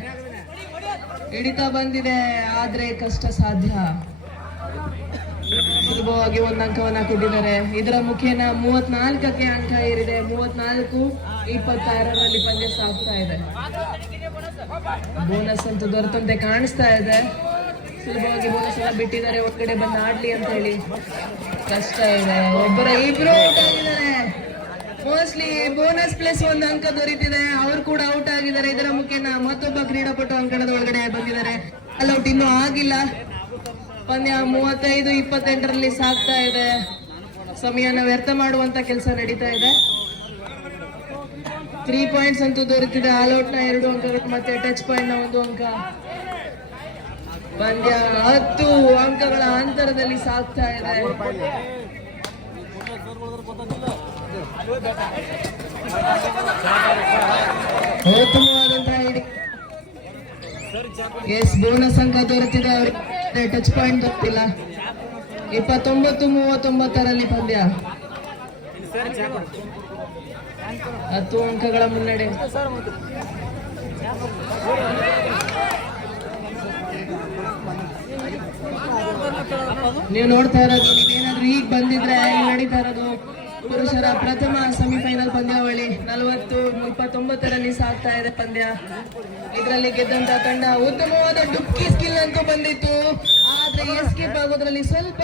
ಹಿಡಿತ ಬಂದಿದೆ, ಆದ್ರೆ ಕಷ್ಟ ಸಾಧ್ಯ. ಸುಲಭವಾಗಿ 1 ಅಂಕವನ್ನ ಕೊಟ್ಟಿದ್ದಾರೆ. ಇದರ ಮುಖೇನ 34ಕ್ಕೆ ಅಂಕ ಏರಿದೆ. 34-26ರಲ್ಲಿ ಪಂದ್ಯ ಸಾಗ್ತಾ ಇದೆ. ಬೋನಸ್ ಅಂತೂ ದೊರೆತಂತೆ ಕಾಣಿಸ್ತಾ ಇದೆ. ಸುಲಭವಾಗಿ ಬೋನಸ್ ಎಲ್ಲ ಬಿಟ್ಟಿದ್ದಾರೆ, ಒಳಗಡೆ ಬಂದು ಆಡ್ಲಿ ಅಂತ ಹೇಳಿ. ಕಷ್ಟ ಇದೆ. ಇಬ್ರು ಔಟ್ ಆಗಿದ್ದಾರೆ. ಮೋಸ್ಟ್ಲಿ ಬೋನಸ್ ಪ್ಲಸ್ 1 ಅಂಕ ದೊರೀತಿದೆ. ಅವ್ರು ಕೂಡ ಔಟ್ ಆಗಿದ್ದಾರೆ. ಇದರ ಮುಖೇನ ಮತ್ತೊಬ್ಬ ಕ್ರೀಡಾಪಟು ಅಂಕಣದ ಒಳಗಡೆ ಬಂದಿದ್ದಾರೆ. ಅಲ್ಔಟ್ ಇನ್ನೂ ಆಗಿಲ್ಲ. ಪಂದ್ಯ 35-28ರಲ್ಲಿ ಸಾಗ್ತಾ ಇದೆ. ಸಮಯನ ವ್ಯರ್ಥ ಮಾಡುವಂತ ಕೆಲಸ ನಡೀತಾ ಇದೆ. 3 ಪಾಯಿಂಟ್ಸ್ ಅಂತೂ ದೊರೆತಿದೆ. ಆಲ್ಔಟ್ ನ 2 ಅಂಕಗಳು ಮತ್ತೆ ಟಚ್ ಪಾಯಿಂಟ್ ನ 1 ಅಂಕ. ಪಂದ್ಯ 10 ಅಂಕಗಳ ಅಂತರದಲ್ಲಿ ಸಾಗ್ತಾ ಇದೆ. ಎಸ್ ಬೋನಸ್ ಅಂಕ ದೊರೆತಿದೆ. ಅವರಿಗೆ ಟಚ್ ಪಾಯಿಂಟ್ ದೊರೆತಿಲ್ಲ. 29-39ರಲ್ಲಿ ಪಂದ್ಯ 10 ಅಂಕಗಳ ಮುನ್ನಡೆ. ನೀವು ನೋಡ್ತಾ ಇರೋದು, ನೀವೇನಾದ್ರೂ ಈಗ ಬಂದಿದ್ರೆ ಇಲ್ಲಿ ನಡೀತಾ ಇರೋದು ಪುರುಷರ ಪ್ರಥಮ ಸೆಮಿಫೈನಲ್ ಪಂದ್ಯಾವಳಿ. 40-29ರಲ್ಲಿ ಸಾಗ್ತಾ ಇದೆ ಪಂದ್ಯ. ಇದರಲ್ಲಿ ಗೆದ್ದಂತ ತಂಡ ಉತ್ತಮವಾದ ಡುಕ್ಕಿ ಸ್ಕಿಲ್ ಅಂತೂ ಬಂದಿತ್ತು. ಆದ್ರೆ ಎಸ್ಕೇಪ್ ಆಗೋದ್ರಲ್ಲಿ ಸ್ವಲ್ಪ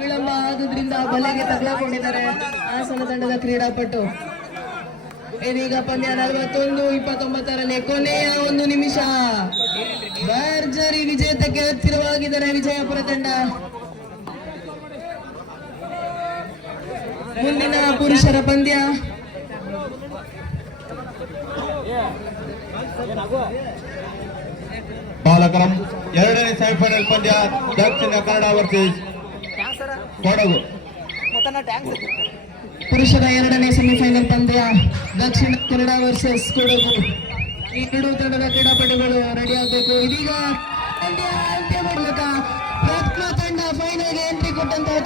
ವಿಳಂಬ ಆದ್ರಿಂದ ಬಲೆಗೆ ತಗಲಾಕೊಂಡಿದ್ದಾರೆ ಹಾಸನ ತಂಡದ ಕ್ರೀಡಾಪಟು. ಇದೀಗ ಪಂದ್ಯ 41-29ರಲ್ಲಿ ಕೊನೆಯ 1 ನಿಮಿಷ. ಭರ್ಜರಿ ವಿಜೇತಕ್ಕೆ ಹತ್ತಿರವಾಗಿದ್ದಾರೆ ವಿಜಯಪುರ ತಂಡ. ಮುಂದಿನ ಪುರುಷರ ಪಂದ್ಯ ಬಾಲಕರ 2ನೇ ಸೆಮಿಫೈನಲ್ ಪಂದ್ಯ ದಕ್ಷಿಣ ಕನ್ನಡ ವರ್ಸಸ್ ಕೊಡಗು. ಪುರುಷರ 2ನೇ ಸೆಮಿಫೈನಲ್ ಪಂದ್ಯ ದಕ್ಷಿಣ ಕನ್ನಡ ವರ್ಸಸ್ ಕೊಡಗು. ಈ 2 ತಂಡದ ಕ್ರೀಡಾಪಟುಗಳು ರೆಡಿ ಆಗಬೇಕು. ಇದೀಗ ಪಂದ್ಯ ಅಂತ್ಯ ಮೂಲಕ ಪ್ರಥಮ ತಂಡ ಫೈನಲ್ಗೆ ಎಂಟ್ರಿ ಕೊಟ್ಟಂತಹ